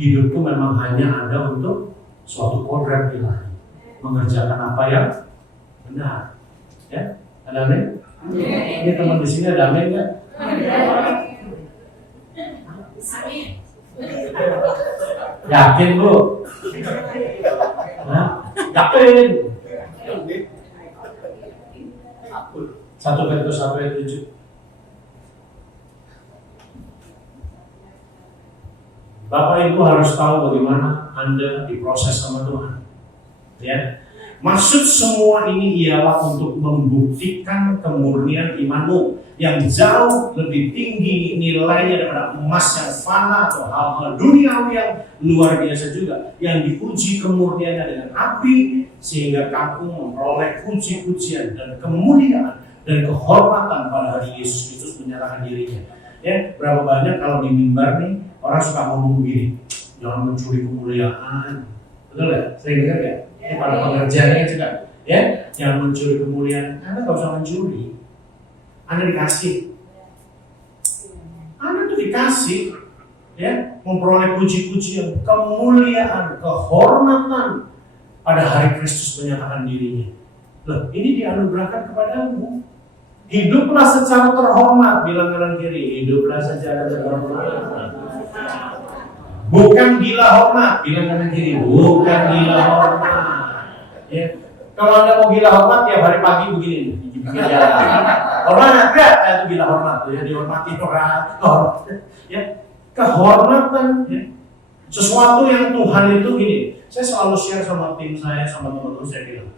Hidupku memang hanya ada untuk suatu kodrat ilahi. Mengerjakan apa yang benar. Ya? Ada amin? Ini teman di sini ada amin nggak? Yakin bu? Nah, yakin. 1 Petrus 1 ayat 7. Bapak Ibu harus tahu bagaimana Anda diproses sama Tuhan. Ya, maksud semua ini ialah untuk membuktikan kemurnian imanmu yang jauh lebih tinggi nilainya daripada emas yang fana atau hal-hal duniawi yang luar biasa juga, yang diuji kemurniannya dengan api sehingga kamu memperoleh puji-pujian dan kemuliaan dan kehormatan pada hari Yesus Kristus menyerahkan dirinya. Ya, berapa banyak kalau di mimbar nih orang suka ngomong begini, jangan mencuri kemuliaan, betul ya? Saya dengar ya? Ini para pengerjanya juga, ya, jangan mencuri kemuliaan. Anda nggak usah mencuri, Anda dikasih, Anda tuh dikasih, ya, memperoleh puji-pujian, kemuliaan, kehormatan pada hari Kristus menyatakan dirinya. Loh, ini dianugerahkan kepadamu. Hiduplah secara terhormat, bilang kanan kiri, hiduplah secara terhormat. Bukan gila hormat, bilang kanan kiri, bukan gila hormat. Ya. Kalau Anda mau gila hormat, tiap hari pagi begini, di pinggir jalan. Hormat, ya, itu gila hormat, ya, dihormati orang. Ya, kehormatan, ya. Sesuatu yang Tuhan itu gini. Saya selalu share sama tim saya, sama teman-teman saya bilang,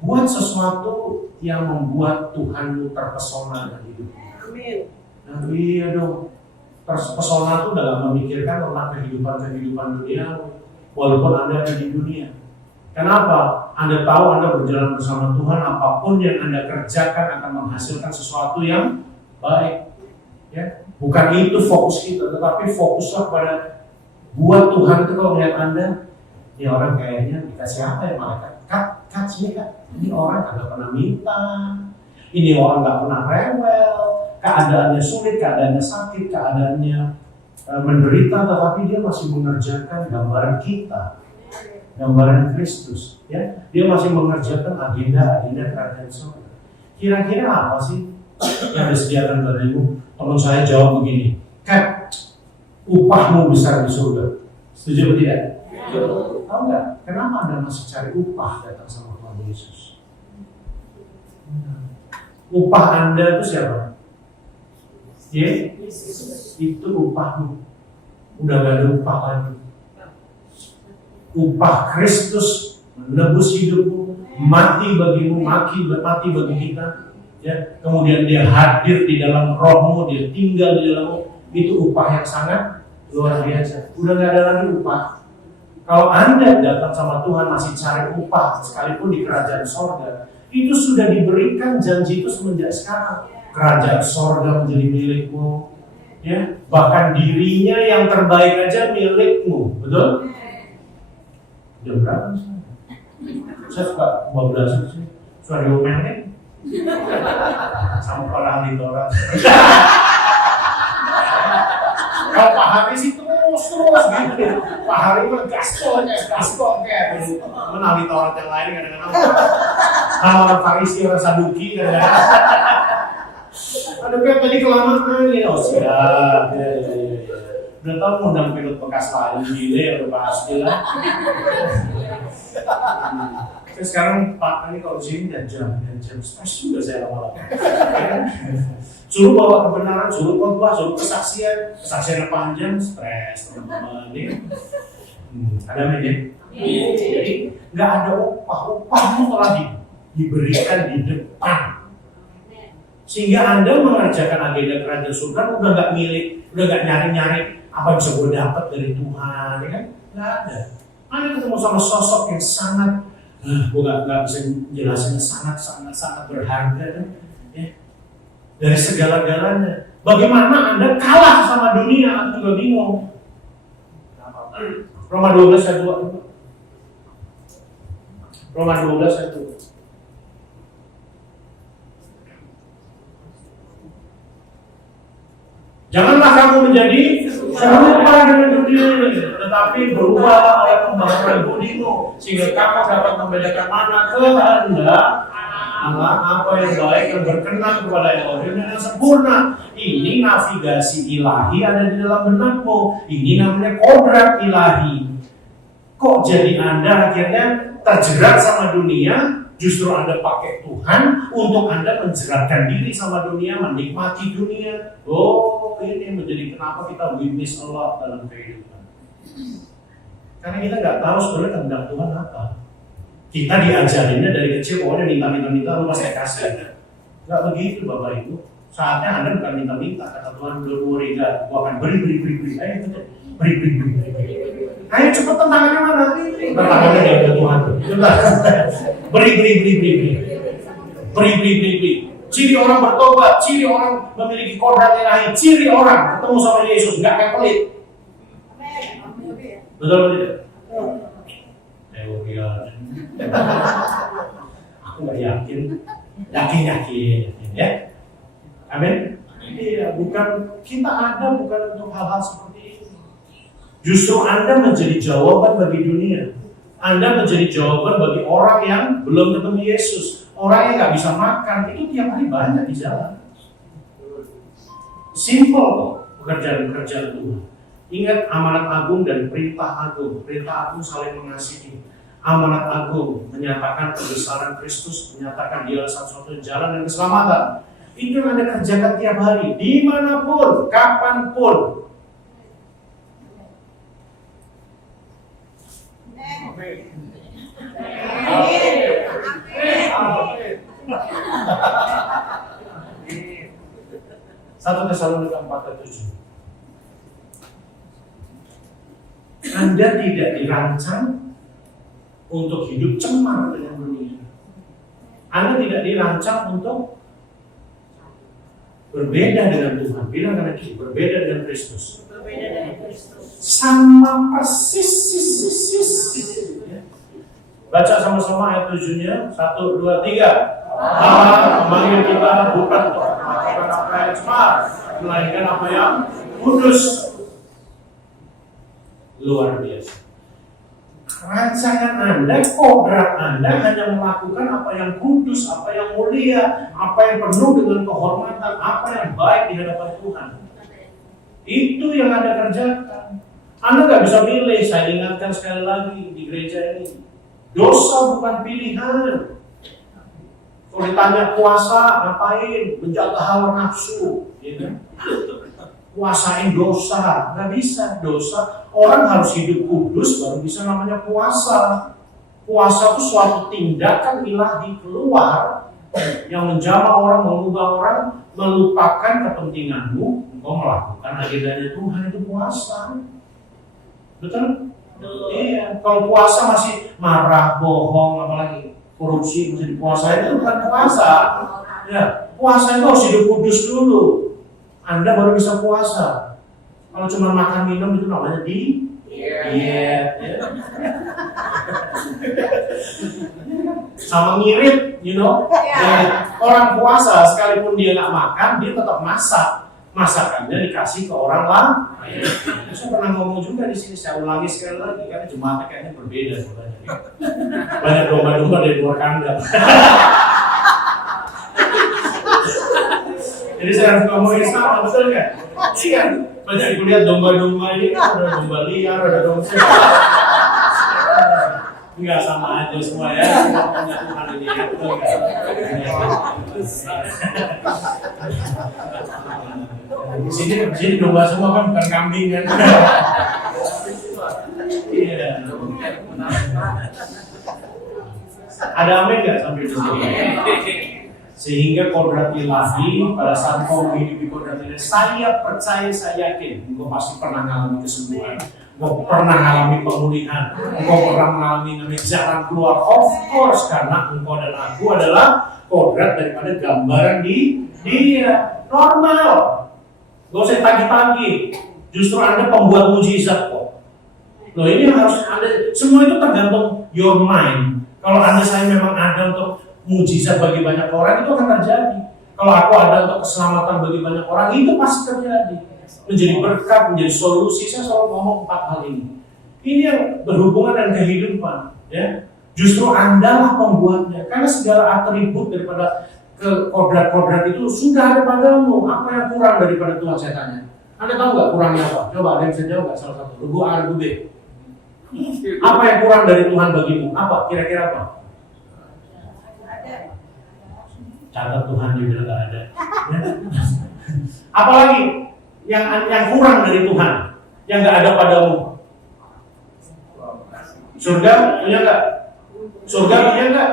buat sesuatu yang membuat Tuhanmu terpesona dengan hidup. Amin. Nah, iya dong. Terpesona itu dalam memikirkan tentang kehidupan dunia, walaupun Anda ada di dunia. Kenapa? Anda tahu Anda berjalan bersama Tuhan, apapun yang Anda kerjakan akan menghasilkan sesuatu yang baik. Ya, bukan itu fokus kita, tetapi fokuslah pada buat Tuhan itu kalau melihat Anda, ini orang kayaknya dikasih apa ya malaikat? Kat sini Kak. Ini orang kagak pernah minta, ini orang nggak pernah rewel, keadaannya sulit, keadaannya sakit, keadaannya menderita, tetapi dia masih mengerjakan gambaran kita, gambaran Kristus, ya. Dia masih mengerjakan agenda kerajaan surga. Kira-kira apa sih yang disediakan bagimu? Teman saya jawab begini, Kak, upahmu besar di surga. Setuju atau tidak? Tahu nggak? Kenapa Anda masih cari upah datang sama Tuhan Yesus? Upah Anda itu siapa? Yesus. Itu upahmu. Udah gak ada upah lagi. Upah Kristus menebus hidupmu, mati bagimu, mati bagi kita. Ya, kemudian dia hadir di dalam rohmu, dia tinggal di dalammu. Itu upah yang sangat luar biasa. Udah gak ada lagi upah. Kalau Anda datang sama Tuhan masih cari upah, sekalipun di kerajaan sorga, itu sudah diberikan janji itu semenjak sekarang. Kerajaan sorga menjadi milikmu, ya. Bahkan dirinya yang terbaik aja milikmu, betul? Jam berapa? Saya suka bablasan sih, suka diomelin sama para ahli Taurat. Kalau Pak Hari sih terus gitu. Pak Hari mah gaspol kayak menahli Taurat yang lain kadang-kadang. Sama orang Farisi, orang Saduki kadang-kadang. Aduh kan tadi kelamaan ya, siap. Ya. Udah tau ngundang pilot bekas lain gile ya udah pasti lah. Saya sekarang Pak ini kalau di sini dan jam stres juga saya lama-lama. Suruh bawa kebenaran, suruh khotbah, suruh kesaksian panjang, stres teman-teman ini. Ada media? Jadi nggak ada upahmu telah diberikan di depan. Sehingga Anda mengerjakan agenda kerajaan surga udah nggak milik, udah nggak nyari-nyari apa bisa gue dapat dari Tuhan, ya kan? Nggak ada. Anda ketemu sama sosok yang sangat, gue nggak bisa jelasin, sangat berharga kan? Ya. Dari segala-galanya. Bagaimana Anda kalah sama dunia? Aku juga bingung. Roma 12 ayat 2. Roma 12 ayat 2. Janganlah kamu menjadi serupa dengan dunia ini, tetapi berubah oleh pembaharuan budimu, sehingga kamu dapat membedakan mana kehendak Allah, apa yang baik yang berkenan kepada Elohim dan yang sempurna. Ini navigasi ilahi ada di dalam benakmu. Ini namanya kodrat ilahi. Kok jadi Anda akhirnya terjerat sama dunia? Justru Anda pakai Tuhan untuk Anda menjeratkan diri sama dunia, menikmati dunia. Oh, ini menjadi kenapa kita witness Allah dalam kehidupan. Karena kita nggak tahu sebenarnya kehendak Tuhan apa. Kita diajarinnya dari kecil, pokoknya minta, lu pasti kasih. Nggak begitu Bapak Ibu. Saatnya Anda bukan minta, kata Tuhan, don't worry, gua akan beri. Ayo, beri. Ayo cepet tantangannya mana? Tantangannya dari Tuhan. Beri. Ciri orang bertobat, ciri orang memiliki kodrat ilahi, ciri orang ketemu sama Yesus, nggak kayak pelit. Betul tidak? Aku nggak yakin ya. Amin. Iya, bukan kita ada bukan untuk hal-hal seperti ini. Justru Anda menjadi jawaban bagi dunia. Anda menjadi jawaban bagi orang yang belum ketemu Yesus. Orang yang nggak bisa makan, itu tiap hari banyak di jalan. Simple kok pekerjaan Tuhan. Ingat amanat agung dan perintah agung. Perintah agung saling mengasihi. Amanat agung menyatakan kebesaran Kristus, menyatakan Dia satu-satunya jalan dan keselamatan. Itu yang Anda kerjakan tiap hari, dimanapun, kapanpun. Satu Tesalonika 4:7. Anda tidak dirancang untuk hidup cemar dengan dunia. Anda tidak dirancang untuk berbeda dengan Tuhan. Bilang karena kita berbeda dengan Kristus. Sama persis. Baca sama-sama ayat 7-nya. 1, 2, 3. Allah memanggil kita bukan untuk melakukan apa yang cemar, melainkan apa yang kudus. Luar biasa. Rancangan Anda, kodrat Anda hanya melakukan apa yang kudus, apa yang mulia, apa yang penuh dengan kehormatan, apa yang baik di hadapan Tuhan. Itu yang Anda kerjakan. Anda nggak bisa pilih. Saya ingatkan sekali lagi di gereja ini, dosa bukan pilihan. Kalau ditanya puasa, ngapain? Menjaga hawa nafsu, gitu. Puasain dosa, nggak bisa. Dosa, orang harus hidup kudus baru bisa namanya puasa. Puasa itu suatu tindakan ilahi keluar yang menjamah orang, mengubah orang, melupakan kepentinganmu, engkau melakukan agendanya Tuhan, itu puasa. Betul? Iya. Kalau puasa masih marah, bohong, apalagi korupsi masih dipuasain, itu bukan puasa. Ya, puasa itu harus hidup kudus dulu. Anda baru bisa puasa. Kalau cuma makan minum itu namanya diet. Ya. sama ngirit, orang puasa sekalipun dia nggak makan, dia tetap masak. Masakannya dikasih ke orang lain. Saya pernah ngomong juga di sini, saya ulangi sekali lagi karena jemaatnya kayaknya berbeda sebenarnya. Banyak domba-domba dari luar kandang. Jadi saya harus ngomongin sama, betul nggak? Iya. Banyak kulihat domba-domba ini, ada domba liar, ada domba. Enggak sama aja semua ya. Semua punya Tuhan ini ya. Betul nggak? Di sini domba semua kan bukan kambing kan. Iya. Ada amin nggak sampai di sini? Sehingga kodrat ilahi pada saat kau menghidupi kodrat ilahi, saya percaya, saya yakin engkau pasti pernah mengalami kesembuhan, engkau pernah mengalami pemulihan, engkau pernah mengalami namanya jalan keluar. Of course, karena engkau dan aku adalah kodrat daripada gambaran di dia. Normal. Gak usah pagi-pagi. Justru Anda pembuat mujizat kok. Loh, ini harus Anda, semua itu tergantung your mind. Kalau Anda saya memang ada untuk mujizat bagi banyak orang, itu akan terjadi. Kalau aku ada untuk keselamatan bagi banyak orang, itu pasti terjadi. Menjadi berkat, menjadi solusi. Saya selalu ngomong 4 hal ini. Ini yang berhubungan dengan kehidupan, ya. Justru Anda lah pembuatnya, karena segala atribut daripada kodrat-kodrat itu sudah ada padamu. Apa yang kurang daripada Tuhan, saya tanya? Anda tahu nggak kurangnya apa? Coba ada yang bisa jawab nggak salah satu? Rubu A, rubu B. Apa yang kurang dari Tuhan bagimu? Apa? Kira-kira apa? Catat Tuhan juga nggak ada. Apalagi yang kurang dari Tuhan, yang nggak ada padamu? Surga punya nggak? Surga punya nggak?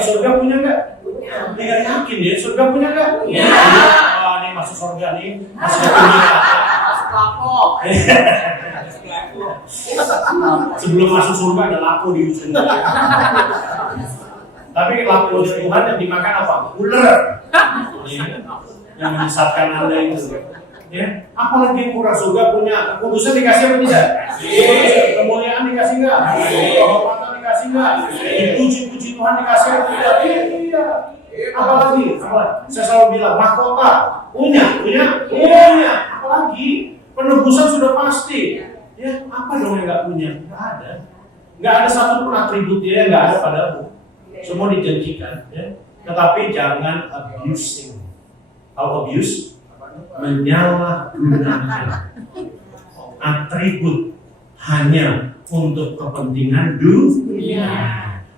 Surga punya nggak? Nggak yakin ya, surga punya nggak? Wah, ini masuk surga nih, masuk dunia. Sebelum masuk surga ada lapo di ujung. Tapi lapo Tuhan yang dimakan apa? Ular. Yang menyesatkan Anda itu. Ya, apalagi yang kurang. Surga punya kekudusan dikasih apa tidak? Kemuliaan dikasih nggak? Kehormatan dikasih nggak? Dipuji-puji Tuhan dikasih apa tidak? Iya. Apalagi? Saya selalu bilang mahkota punya. Apalagi penebusan sudah pasti. Ya, apa dong yang nggak punya? Nggak ada. Nggak ada satupun atribut dia yang nggak ada padamu. Semua dijanjikan. Ya. Tetapi jangan abusing. Kalau abuse, menyalahgunakan atribut hanya untuk kepentingan dunia,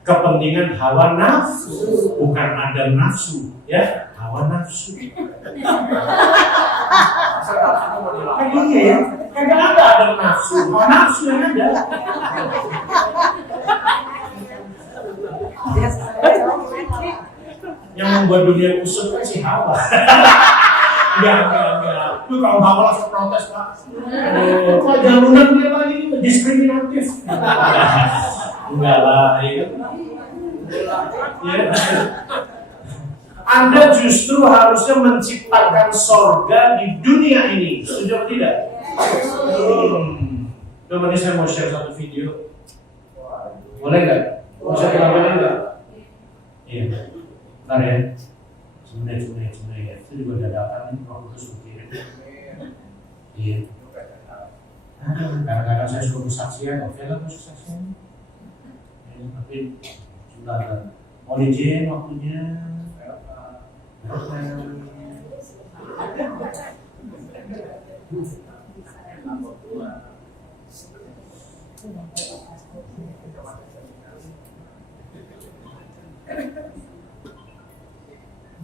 kepentingan hawa nafsu, bukan ada nafsu, ya hawa nafsu. Iya ya, kagak ada nafsu, hawa nafsu yang ada. Yang membuat dunia kusut kan si Hawa. Enggak. Itu kalau Hawa langsung protes, Pak. Kok jangan undang dia lagi, diskriminatif. Enggak lah, ya. Anda justru harusnya menciptakan sorga di dunia ini. Setuju atau tidak? Coba nih saya mau share satu video. Boleh nggak? Bisa dilakukan nggak? Iya. Bentar ya. Sebenarnya ya. Itu juga dadakan waktu itu sudah. Iya. Kadang-kadang saya suka bersaksian, oke lah bersaksian. Tapi sudah ada. Mau izin waktunya.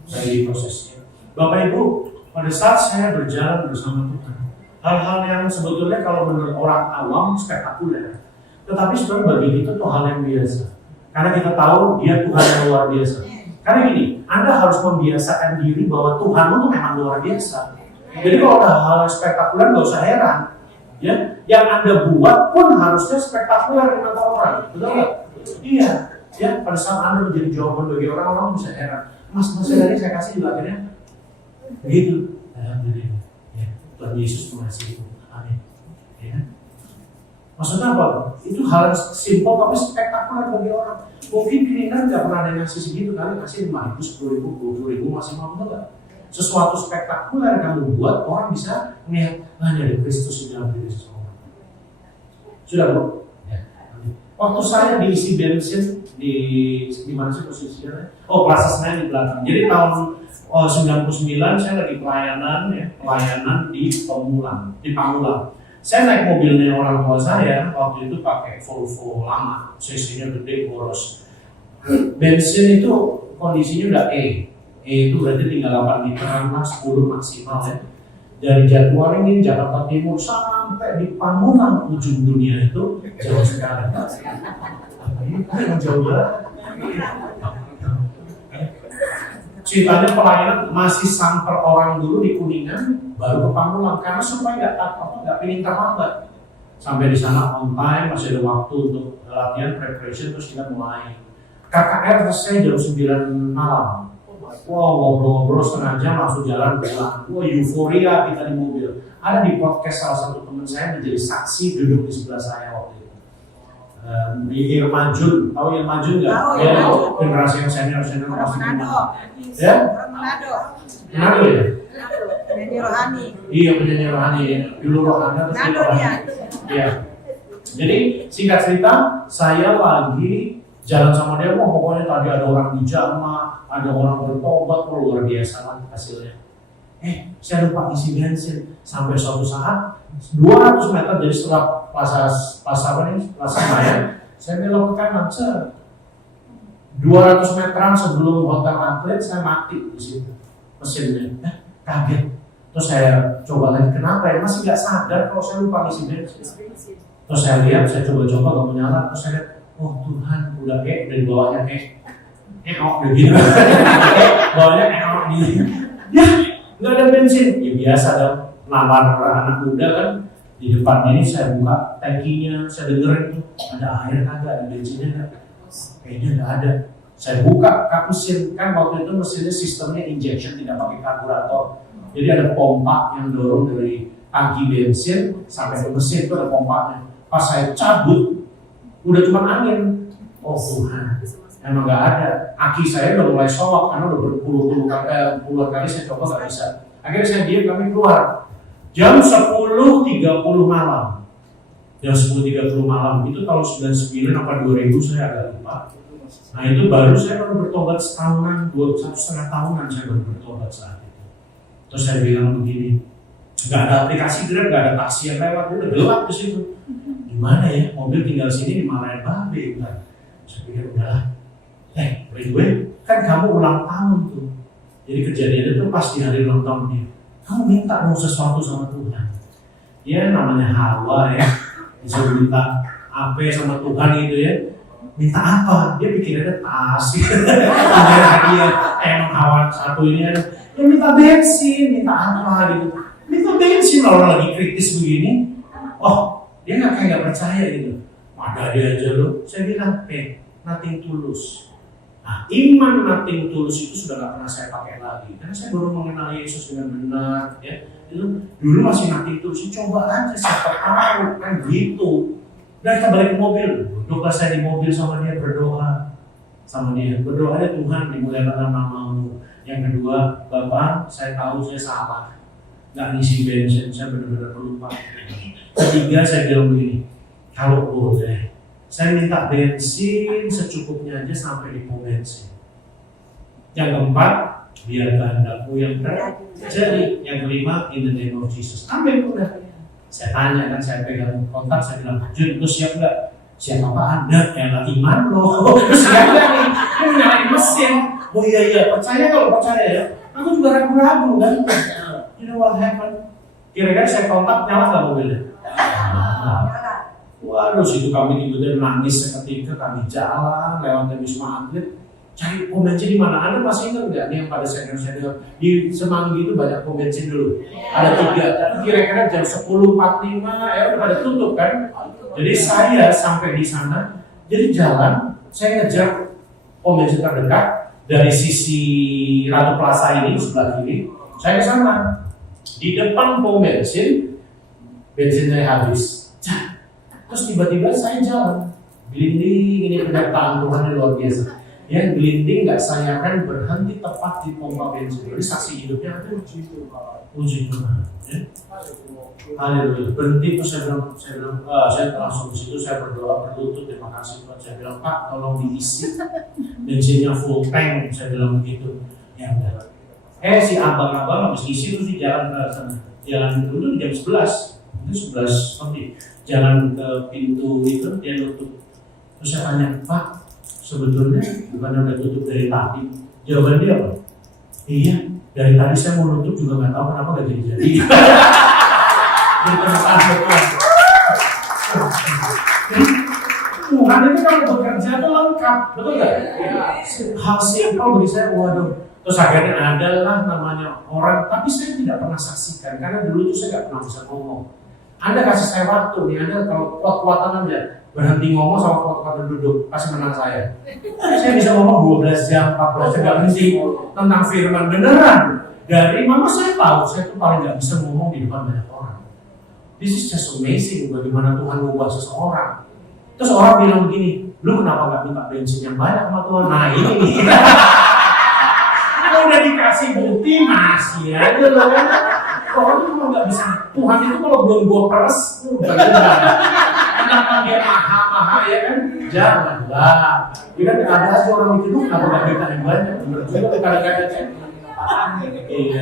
Dari prosesnya. Bapak Ibu, pada saat saya berjalan bersama Tuhan, hal-hal yang sebetulnya kalau menurut orang awam spektakuler, tetapi sebenarnya bagi kita itu hal yang biasa. Karena kita tahu dia Tuhan yang luar biasa. Karena gini, Anda harus membiasakan diri bahwa Tuhan itu memang luar biasa. Jadi kalau ada hal spektakuler nggak usah heran. Ya, yang Anda buat pun harusnya spektakuler di mata orang, betul nggak? Iya. Ya, pada saat Anda menjadi jawaban bagi orang bisa heran. Mas dari saya kasih juga akhirnya begitu. Alhamdulillah. Ya, Tuhan Yesus mengasihi. Amin. Ya. Maksudnya apa? Itu hal yang simpel tapi spektakuler bagi orang. Mungkin cleaner nggak pernah ada yang ngasih segitu kali, kasih 5.000, 10.000, 20.000 masih mau nggak? Sesuatu spektakuler kamu buat orang bisa melihat hanya ada Kristus di dalam diri seseorang. Sudah Bu? Ya. Waktu saya diisi bensin di mana sih posisinya? Oh, Plaza Senayan di belakang. Jadi tahun 99 saya lagi pelayanan di Pamulang. Saya naik mobilnya orang tua saya, waktu itu pakai Volvo lama, cc-nya gede, boros. Bensin itu kondisinya udah E itu berarti tinggal 8 literan, 10 maksimal ya. Dari Jatiwaringin, Jakarta Timur sampai di Pamulang ujung dunia itu jauh sekali. Ini jauh banget. Ceritanya pelayanan masih samper orang dulu di Kuningan, baru ke Pamulang karena supaya nggak pengen terlambat. Sampai di sana on time, masih ada waktu untuk latihan preparation, terus kita mulai. KKR selesai jam 9 malam. Wow, ngobrol-ngobrol setengah jam langsung jalan pulang. Wah, euforia kita di mobil. Ada di podcast salah satu teman saya menjadi saksi duduk di sebelah saya waktu itu. Di Irma Jun, tahu Irma Jun nggak? Ya, generasi yang senior pasti kenal. Ya? Manado ya? Penyanyi rohani. Iya, penyanyi rohani. Dulu rohani terus Manado rohani. dia. Iya. Jadi singkat cerita, saya lagi jalan sama dia, wah pokoknya tadi ada orang di jamaah, ada orang bertobat, luar biasa lah hasilnya. Saya lupa isi bensin. Sampai suatu saat 200 meter jadi setelah Plaza Senayan, saya belok ke kanan, 200 meteran sebelum hotel atlet saya mati di situ mesinnya. Kaget. Terus saya coba lagi, kenapa ya? Masih nggak sadar kalau saya lupa isi bensin. Terus saya lihat, saya coba-coba nggak menyala, terus saya lihat, oh Tuhan, udah di bawahnya begini. Bawahnya gini. Ya, nggak ada bensin. Ya biasa dong, lamar anak muda kan. Di depan ini saya buka tangkinya, saya dengerin tuh ada air kagak, ada bensinnya nggak? Kayaknya nggak ada. Saya buka kap mesin, kan waktu itu mesinnya sistemnya injection, tidak pakai karburator. Jadi ada pompa yang dorong dari tangki bensin sampai ke mesin, itu ada pompanya. Pas saya cabut, udah cuma angin. Oh Tuhan, emang nggak ada. Aki saya udah mulai soak karena udah puluhan kali saya coba nggak bisa. Akhirnya saya diam, kami keluar. Jam 10.30 malam. Jam 10.30 malam itu tahun 99 apa 2000 saya agak lupa. Nah itu saya baru bertobat setahunan, 1,5 tahunan saya baru bertobat saat itu. Terus saya bilang begini, nggak ada aplikasi Grab, nggak ada taksi yang lewat, udah gelap di situ. Gimana ya, mobil tinggal sini dimarahin babe kan? Saya pikir udahlah. By the way, kan kamu ulang tahun tuh. Jadi kejadian itu pas di hari ulang tahun dia. Kamu minta dong sesuatu sama Tuhan. Ya namanya Hawa ya, bisa minta apa sama Tuhan gitu ya. Minta apa? Dia pikirnya tas. Ada hadiah. Emang kawan satu ini ada. Ya minta bensin, minta apa gitu. Minta bensin orang lagi kritis begini. Oh, dia kayak nggak percaya gitu. Ada dia aja loh. Saya bilang, nothing tulus. Nah, iman nothing tulus itu sudah nggak pernah saya pakai lagi. Karena saya baru mengenal Yesus dengan benar. Ya, itu dulu masih nothing tulus. Coba aja siapa tahu kan gitu. Dan kita balik ke mobil. Doa saya di mobil sama dia berdoa. Berdoa ya Tuhan dimuliakan namamu. Yang kedua, Bapak, saya tahu saya salah. Nggak ngisi bensin, saya benar-benar lupa. Ketiga, saya bilang begini, kalau boleh, saya minta bensin secukupnya aja sampai di pom bensin. Yang keempat, biar kehendakmu yang terjadi. Yang kelima, in the name of Jesus. Amin, udah. Saya tanya kan, saya pegang kontak, saya bilang, Jun, lu siap nggak? Siap apa Anda? Yang iman loh. Siap nggak nih? Ini nyalain mesin. Oh iya, percaya kalau percaya ya. Aku juga ragu-ragu kan. You know what happened? Kira-kira saya kontak, nyala nggak mobilnya? Waduh, situ kami tiba-tiba nangis seketika, kami jalan lewat Wisma Atlet, cari pom bensin di mana? Anda masih ingat nggak nih yang pada senior di Semanggi itu banyak pom bensin dulu? Ada 3, tapi kira-kira jam 10.45 ya udah pada tutup kan? Jadi saya sampai di sana, jadi jalan, saya ngejar pom bensin terdekat dari sisi Ratu Plaza ini sebelah kiri, saya ke sana. Di depan pom bensin, bensinnya habis. Terus tiba-tiba saya jalan, gelinding, ini kedatangan Tuhan yang luar biasa. Ya, gelinding nggak saya akan berhenti tepat di pompa bensin. Jadi saksi hidupnya ada puji Tuhan. Ya. Haleluya. Berhenti terus saya bilang, saya langsung di situ saya berdoa berlutut, terima kasih Tuhan. Saya bilang, Pak, tolong diisi bensinnya full tank. Saya bilang begitu. Ya udah. Si abang-abang habis isi terus di jalan ke sana. Jalan dulu di jam 11. Itu 11 nanti. Jalan ke pintu itu dia tutup. Terus saya tanya, Pak, sebetulnya bukan udah tutup dari tadi? Jawaban dia apa? Iya, dari tadi saya mau nutup juga nggak tahu kenapa nggak jadi-jadi. Jadi perasaan betul. Tuhan itu kalau bekerja itu lengkap, betul nggak? Hal simpel bagi saya, waduh. Terus akhirnya adalah namanya orang, tapi saya tidak pernah saksikan karena dulu itu saya nggak pernah bisa ngomong. Anda kasih saya waktu nih, Anda kalau kuat-kuatan aja berhenti ngomong sama kuat-kuatan duduk, kasih menang saya. Saya bisa ngomong 12 jam, 14 jam nggak berhenti tentang firman beneran. Dari mama saya tahu, saya tuh paling nggak bisa ngomong di depan banyak orang. This is just amazing bagaimana Tuhan mengubah seseorang. Terus orang bilang begini, lu kenapa nggak minta bensin yang banyak sama Tuhan? Nah ini nih. Udah dikasih bukti masih aja loh kan. Orang itu kalau nggak bisa, Tuhan itu kalau belum gua peres, bagaimana? Kenapa dia maha ya kan? Janganlah. Dia kan ada aja orang mikir tuh kenapa nggak minta yang banyak? Menurut gue kadang-kadang kan. Iya.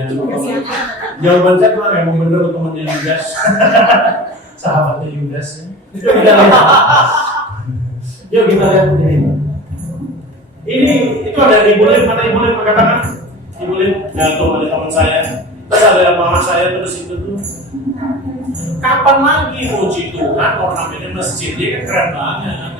Jawaban saya tuh emang bener ke temannya Yudas, sahabatnya Yudas ya. Yuk kita lihat ini. Ini itu ada Ibu Lin, mana Ibu Lin mengatakan? Ibu Lin, tuh ada teman saya. Terus ada mama saya terus itu tuh. Kapan lagi puji Tuhan ornamennya masjid dia kan keren banget.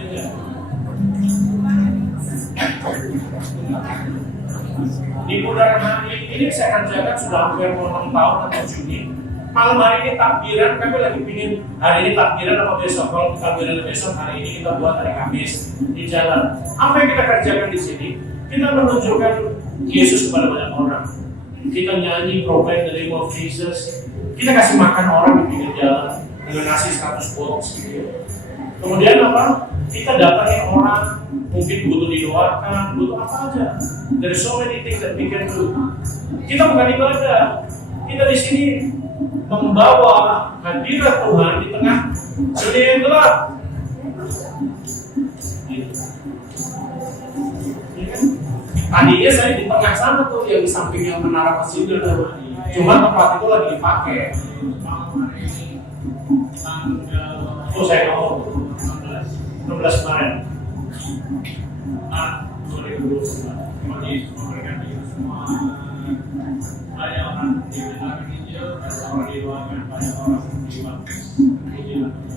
Di bulan hari ini saya kerjakan sudah hampir mau 6 tahun atau Juni. Malam hari ini takbiran, kami lagi pingin hari ini takbiran apa besok. Kalau takbiran besok, hari ini kita buat hari Kamis di jalan. Apa yang kita kerjakan di sini? Kita menunjukkan Yesus kepada banyak orang. Kita nyanyi proclaim the name of Jesus. Kita kasih makan orang di pinggir jalan dengan nasi 100 box. Kemudian apa? Kita datangi orang, mungkin butuh didoakan, butuh apa aja. There so many things that we can do. Kita bukan ibadah. Kita di sini membawa hadirat Tuhan di tengah dunia yang gelap. Tadinya saya di tengah sana tuh, yang di samping yang menara masjid itu. Cuma tempat itu lagi dipakai. Oh saya ngomong 16 kemarin. 2020. Terima kasih memberkati kita semua. Banyak orang diberitakan Injil, banyak orang didoakan, banyak orang dibaptis. Pujilah Tuhan.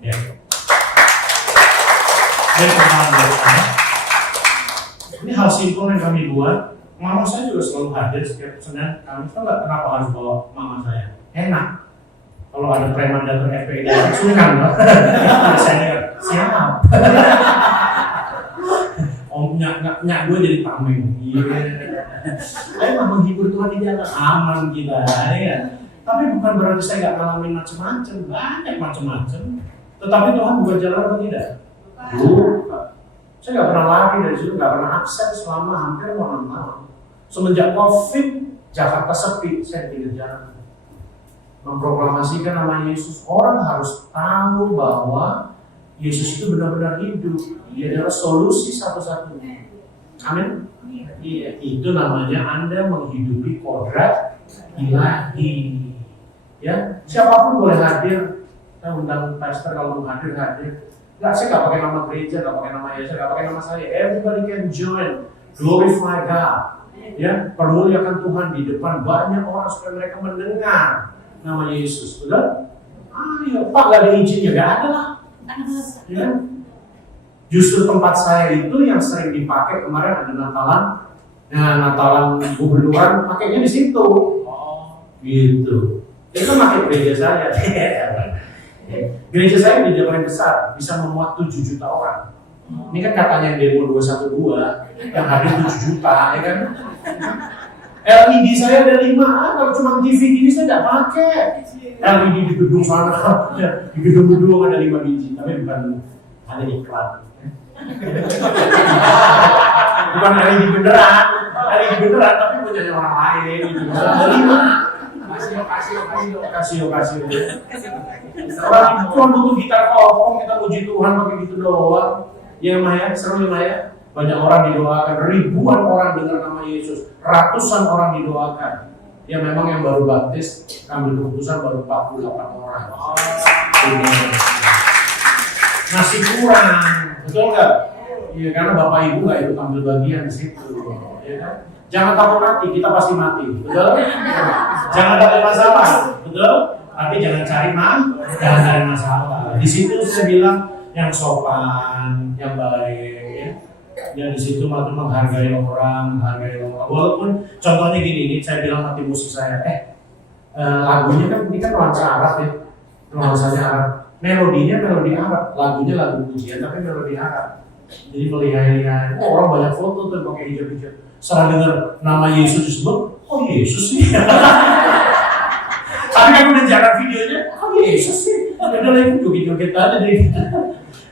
Ya. Ini hal simpel yang kami buat. Mama saya juga selalu hadir setiap Senin. Kami tahu nggak kenapa harus bawa mama saya? Enak. Kalau ada preman datang FPI, sungkan loh. Saya siap. Om nyak gue jadi tameng. Iya. Saya mau menghibur Tuhan di jalan aman kita, ya. Tapi bukan berarti saya nggak ngalamin macam-macam, banyak macam-macam. Tetapi Tuhan bukan jalan atau tidak? Bukan. Saya nggak pernah lari dari situ, nggak pernah absen selama hampir 6 tahun. Semenjak COVID, Jakarta sepi, saya di pinggir jalan. Memproklamasikan nama Yesus, orang harus tahu bahwa Yesus itu benar-benar hidup. Dia adalah solusi satu-satunya. Amin. Iya, itu namanya Anda menghidupi kodrat ilahi. Ya, siapapun boleh hadir. Saya undang pastor kalau mau hadir. Nggak, saya nggak pakai nama gereja, nggak pakai nama Yesus, nggak pakai nama saya. Everybody can join. Glorify God. Ya, permuliakan Tuhan di depan banyak orang supaya mereka mendengar nama Yesus. Betul? Ayo, Pak, nggak ada izinnya, nggak ada lah. Ya. Justru tempat saya itu yang sering dipakai kemarin ada Natalan. Nah, Natalan gubernuran pakainya di situ. Oh, gitu. Itu pakai gereja saya. Gereja saya di Jawa yang besar, bisa memuat 7 juta orang. Ini kan katanya demo 212, yang hadir 7 juta, ya kan? LED saya ada 5, kalau cuma TV gini saya nggak pakai. LED di gedung sana, di gedung-gedung ada 5 biji, tapi bukan ada iklan. Bukan LED beneran, tapi punya orang lain gitu. Ada 5. Kasih. Orang cuma butuh gitar kopong, kita puji Tuhan pakai gitu doang. Ya Maya, seru ya Maya. Banyak orang didoakan, ribuan orang dengar nama Yesus, ratusan orang didoakan. Ya memang yang baru baptis, ambil keputusan baru 48 orang. Masih kurang, betul nggak? Iya, karena Bapak Ibu nggak ikut ambil bagian di situ. Ya kan? Jangan takut mati, kita pasti mati, betul? Jangan takut masalah, betul? Tapi jangan cari masalah. Di situ saya bilang yang sopan, yang baik. Ya di situ maksud menghargai orang. Walaupun contohnya gini, saya bilang nanti musik saya, lagunya kan ini kan nuansa Arab ya, nuansanya Arab. Melodi Arab, lagunya lagu pujian tapi melodi Arab. Jadi melihat orang banyak foto tuh pakai hijab. Setelah dengar nama Yesus disebut, oh Yesus sih. Tapi kan menjaga videonya, oh Yesus sih. Udah lagi joget-joget aja deh.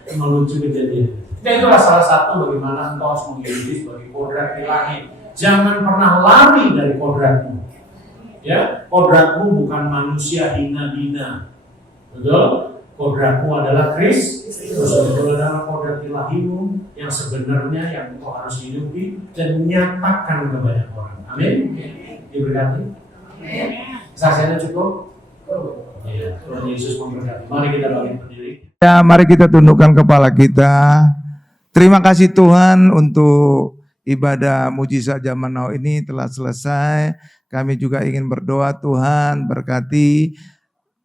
Emang lucu kejadian. Dan itulah salah satu bagaimana engkau harus menghidupi sebagai kodrat ilahi. Jangan pernah lari dari kodratmu. Ya, kodratmu bukan manusia hina-hina. Betul? Kodratmu adalah Kristus. Itu adalah kodrat ilahimu yang sebenarnya yang engkau harus hidupi dan nyatakan ke banyak orang. Amin. Diberkati. Kesaksiannya cukup? Ya, Tuhan Yesus memberkati. Mari kita bangkit berdiri. Ya, mari kita tundukkan kepala kita. Terima kasih Tuhan untuk ibadah mujizat zaman now ini telah selesai. Kami juga ingin berdoa Tuhan berkati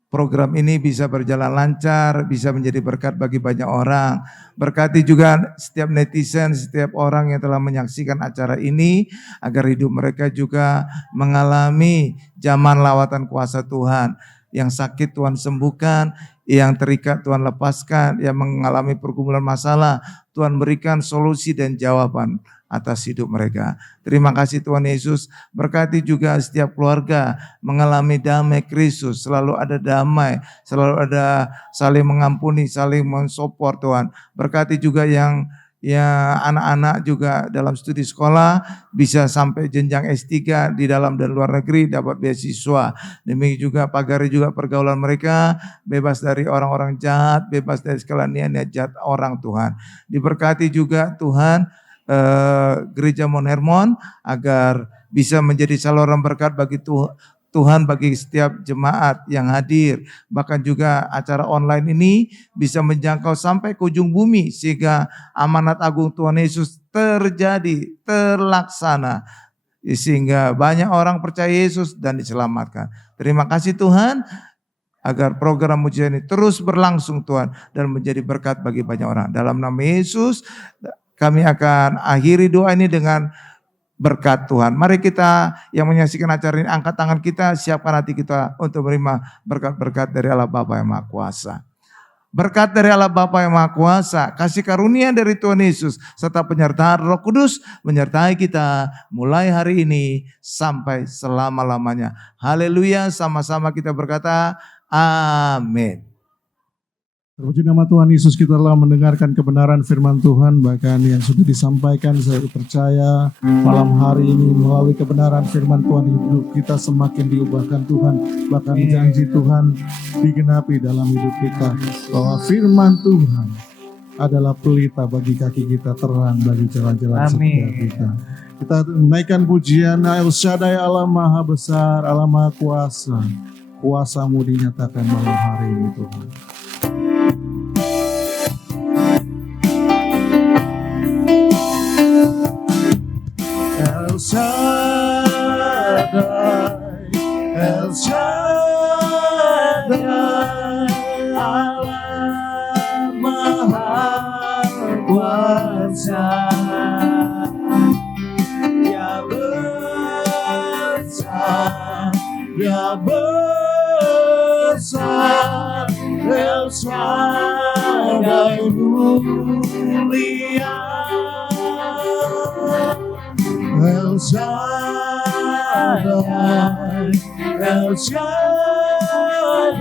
program ini bisa berjalan lancar, bisa menjadi berkat bagi banyak orang. Berkati juga setiap netizen, setiap orang yang telah menyaksikan acara ini, agar hidup mereka juga mengalami zaman lawatan kuasa Tuhan. Yang sakit Tuhan sembuhkan, yang terikat Tuhan lepaskan, yang mengalami pergumulan masalah, Tuhan berikan solusi dan jawaban atas hidup mereka. Terima kasih Tuhan Yesus. Berkati juga setiap keluarga mengalami damai Kristus. Selalu ada damai, selalu ada saling mengampuni, saling mensupport Tuhan. Berkati juga yang anak-anak juga dalam studi sekolah bisa sampai jenjang S3 di dalam dan luar negeri dapat beasiswa. Demikian juga pagari juga pergaulan mereka bebas dari orang-orang jahat, bebas dari segala niat jahat orang Tuhan. Diberkati juga Tuhan Gereja Mount Hermon agar bisa menjadi saluran berkat bagi Tuhan bagi setiap jemaat yang hadir. Bahkan juga acara online ini bisa menjangkau sampai ke ujung bumi. Sehingga amanat agung Tuhan Yesus terjadi, terlaksana. Sehingga banyak orang percaya Yesus dan diselamatkan. Terima kasih Tuhan. Agar program mujizat ini terus berlangsung Tuhan. Dan menjadi berkat bagi banyak orang. Dalam nama Yesus kami akan akhiri doa ini dengan berkat Tuhan. Mari kita yang menyaksikan acara ini angkat tangan kita, siapkan hati kita untuk menerima berkat-berkat dari Allah Bapa yang Maha Kuasa. Berkat dari Allah Bapa yang Maha Kuasa, kasih karunia dari Tuhan Yesus, serta penyertaan Roh Kudus menyertai kita mulai hari ini sampai selama-lamanya. Haleluya, sama-sama kita berkata amin. Terpuji nama Tuhan Yesus, kita telah mendengarkan kebenaran firman Tuhan, bahkan yang sudah disampaikan saya percaya malam hari ini melalui kebenaran firman Tuhan hidup kita semakin diubahkan Tuhan, bahkan janji Tuhan digenapi dalam hidup kita, bahwa firman Tuhan adalah pelita bagi kaki kita, terang bagi jalan-jalan setiap kita. Kita menaikkan pujian El Shaddai, Allah Maha Besar, Allah Maha Kuasa. Kuasa-Mu dinyatakan malam hari ini Tuhan. El Shaddai, El Shaddai, Allah Maha Kuasa, Ya besar, Ya besar, El Shaddai mulia. El Shaddai, Shaddai, El Shaddai,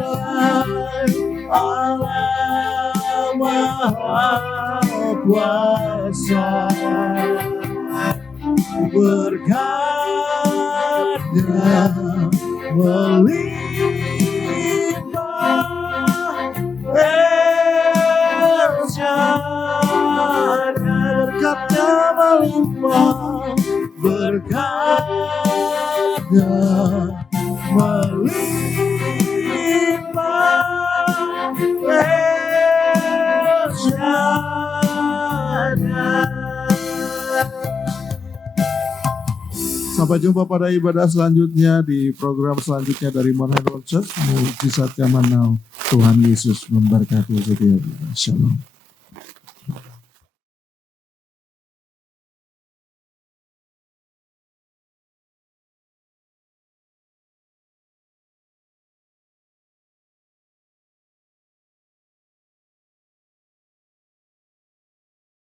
Allah Maha Kuasa, berkatnya melimpah, El Shaddai, berkatnya melimpah, berkatnya melimpah, El Shaddai. Sampai jumpa pada ibadah selanjutnya di program selanjutnya dari Mountain Road Church. Mujizat Zaman Now. Tuhan Yesus memberkati setiap kita. Shalom.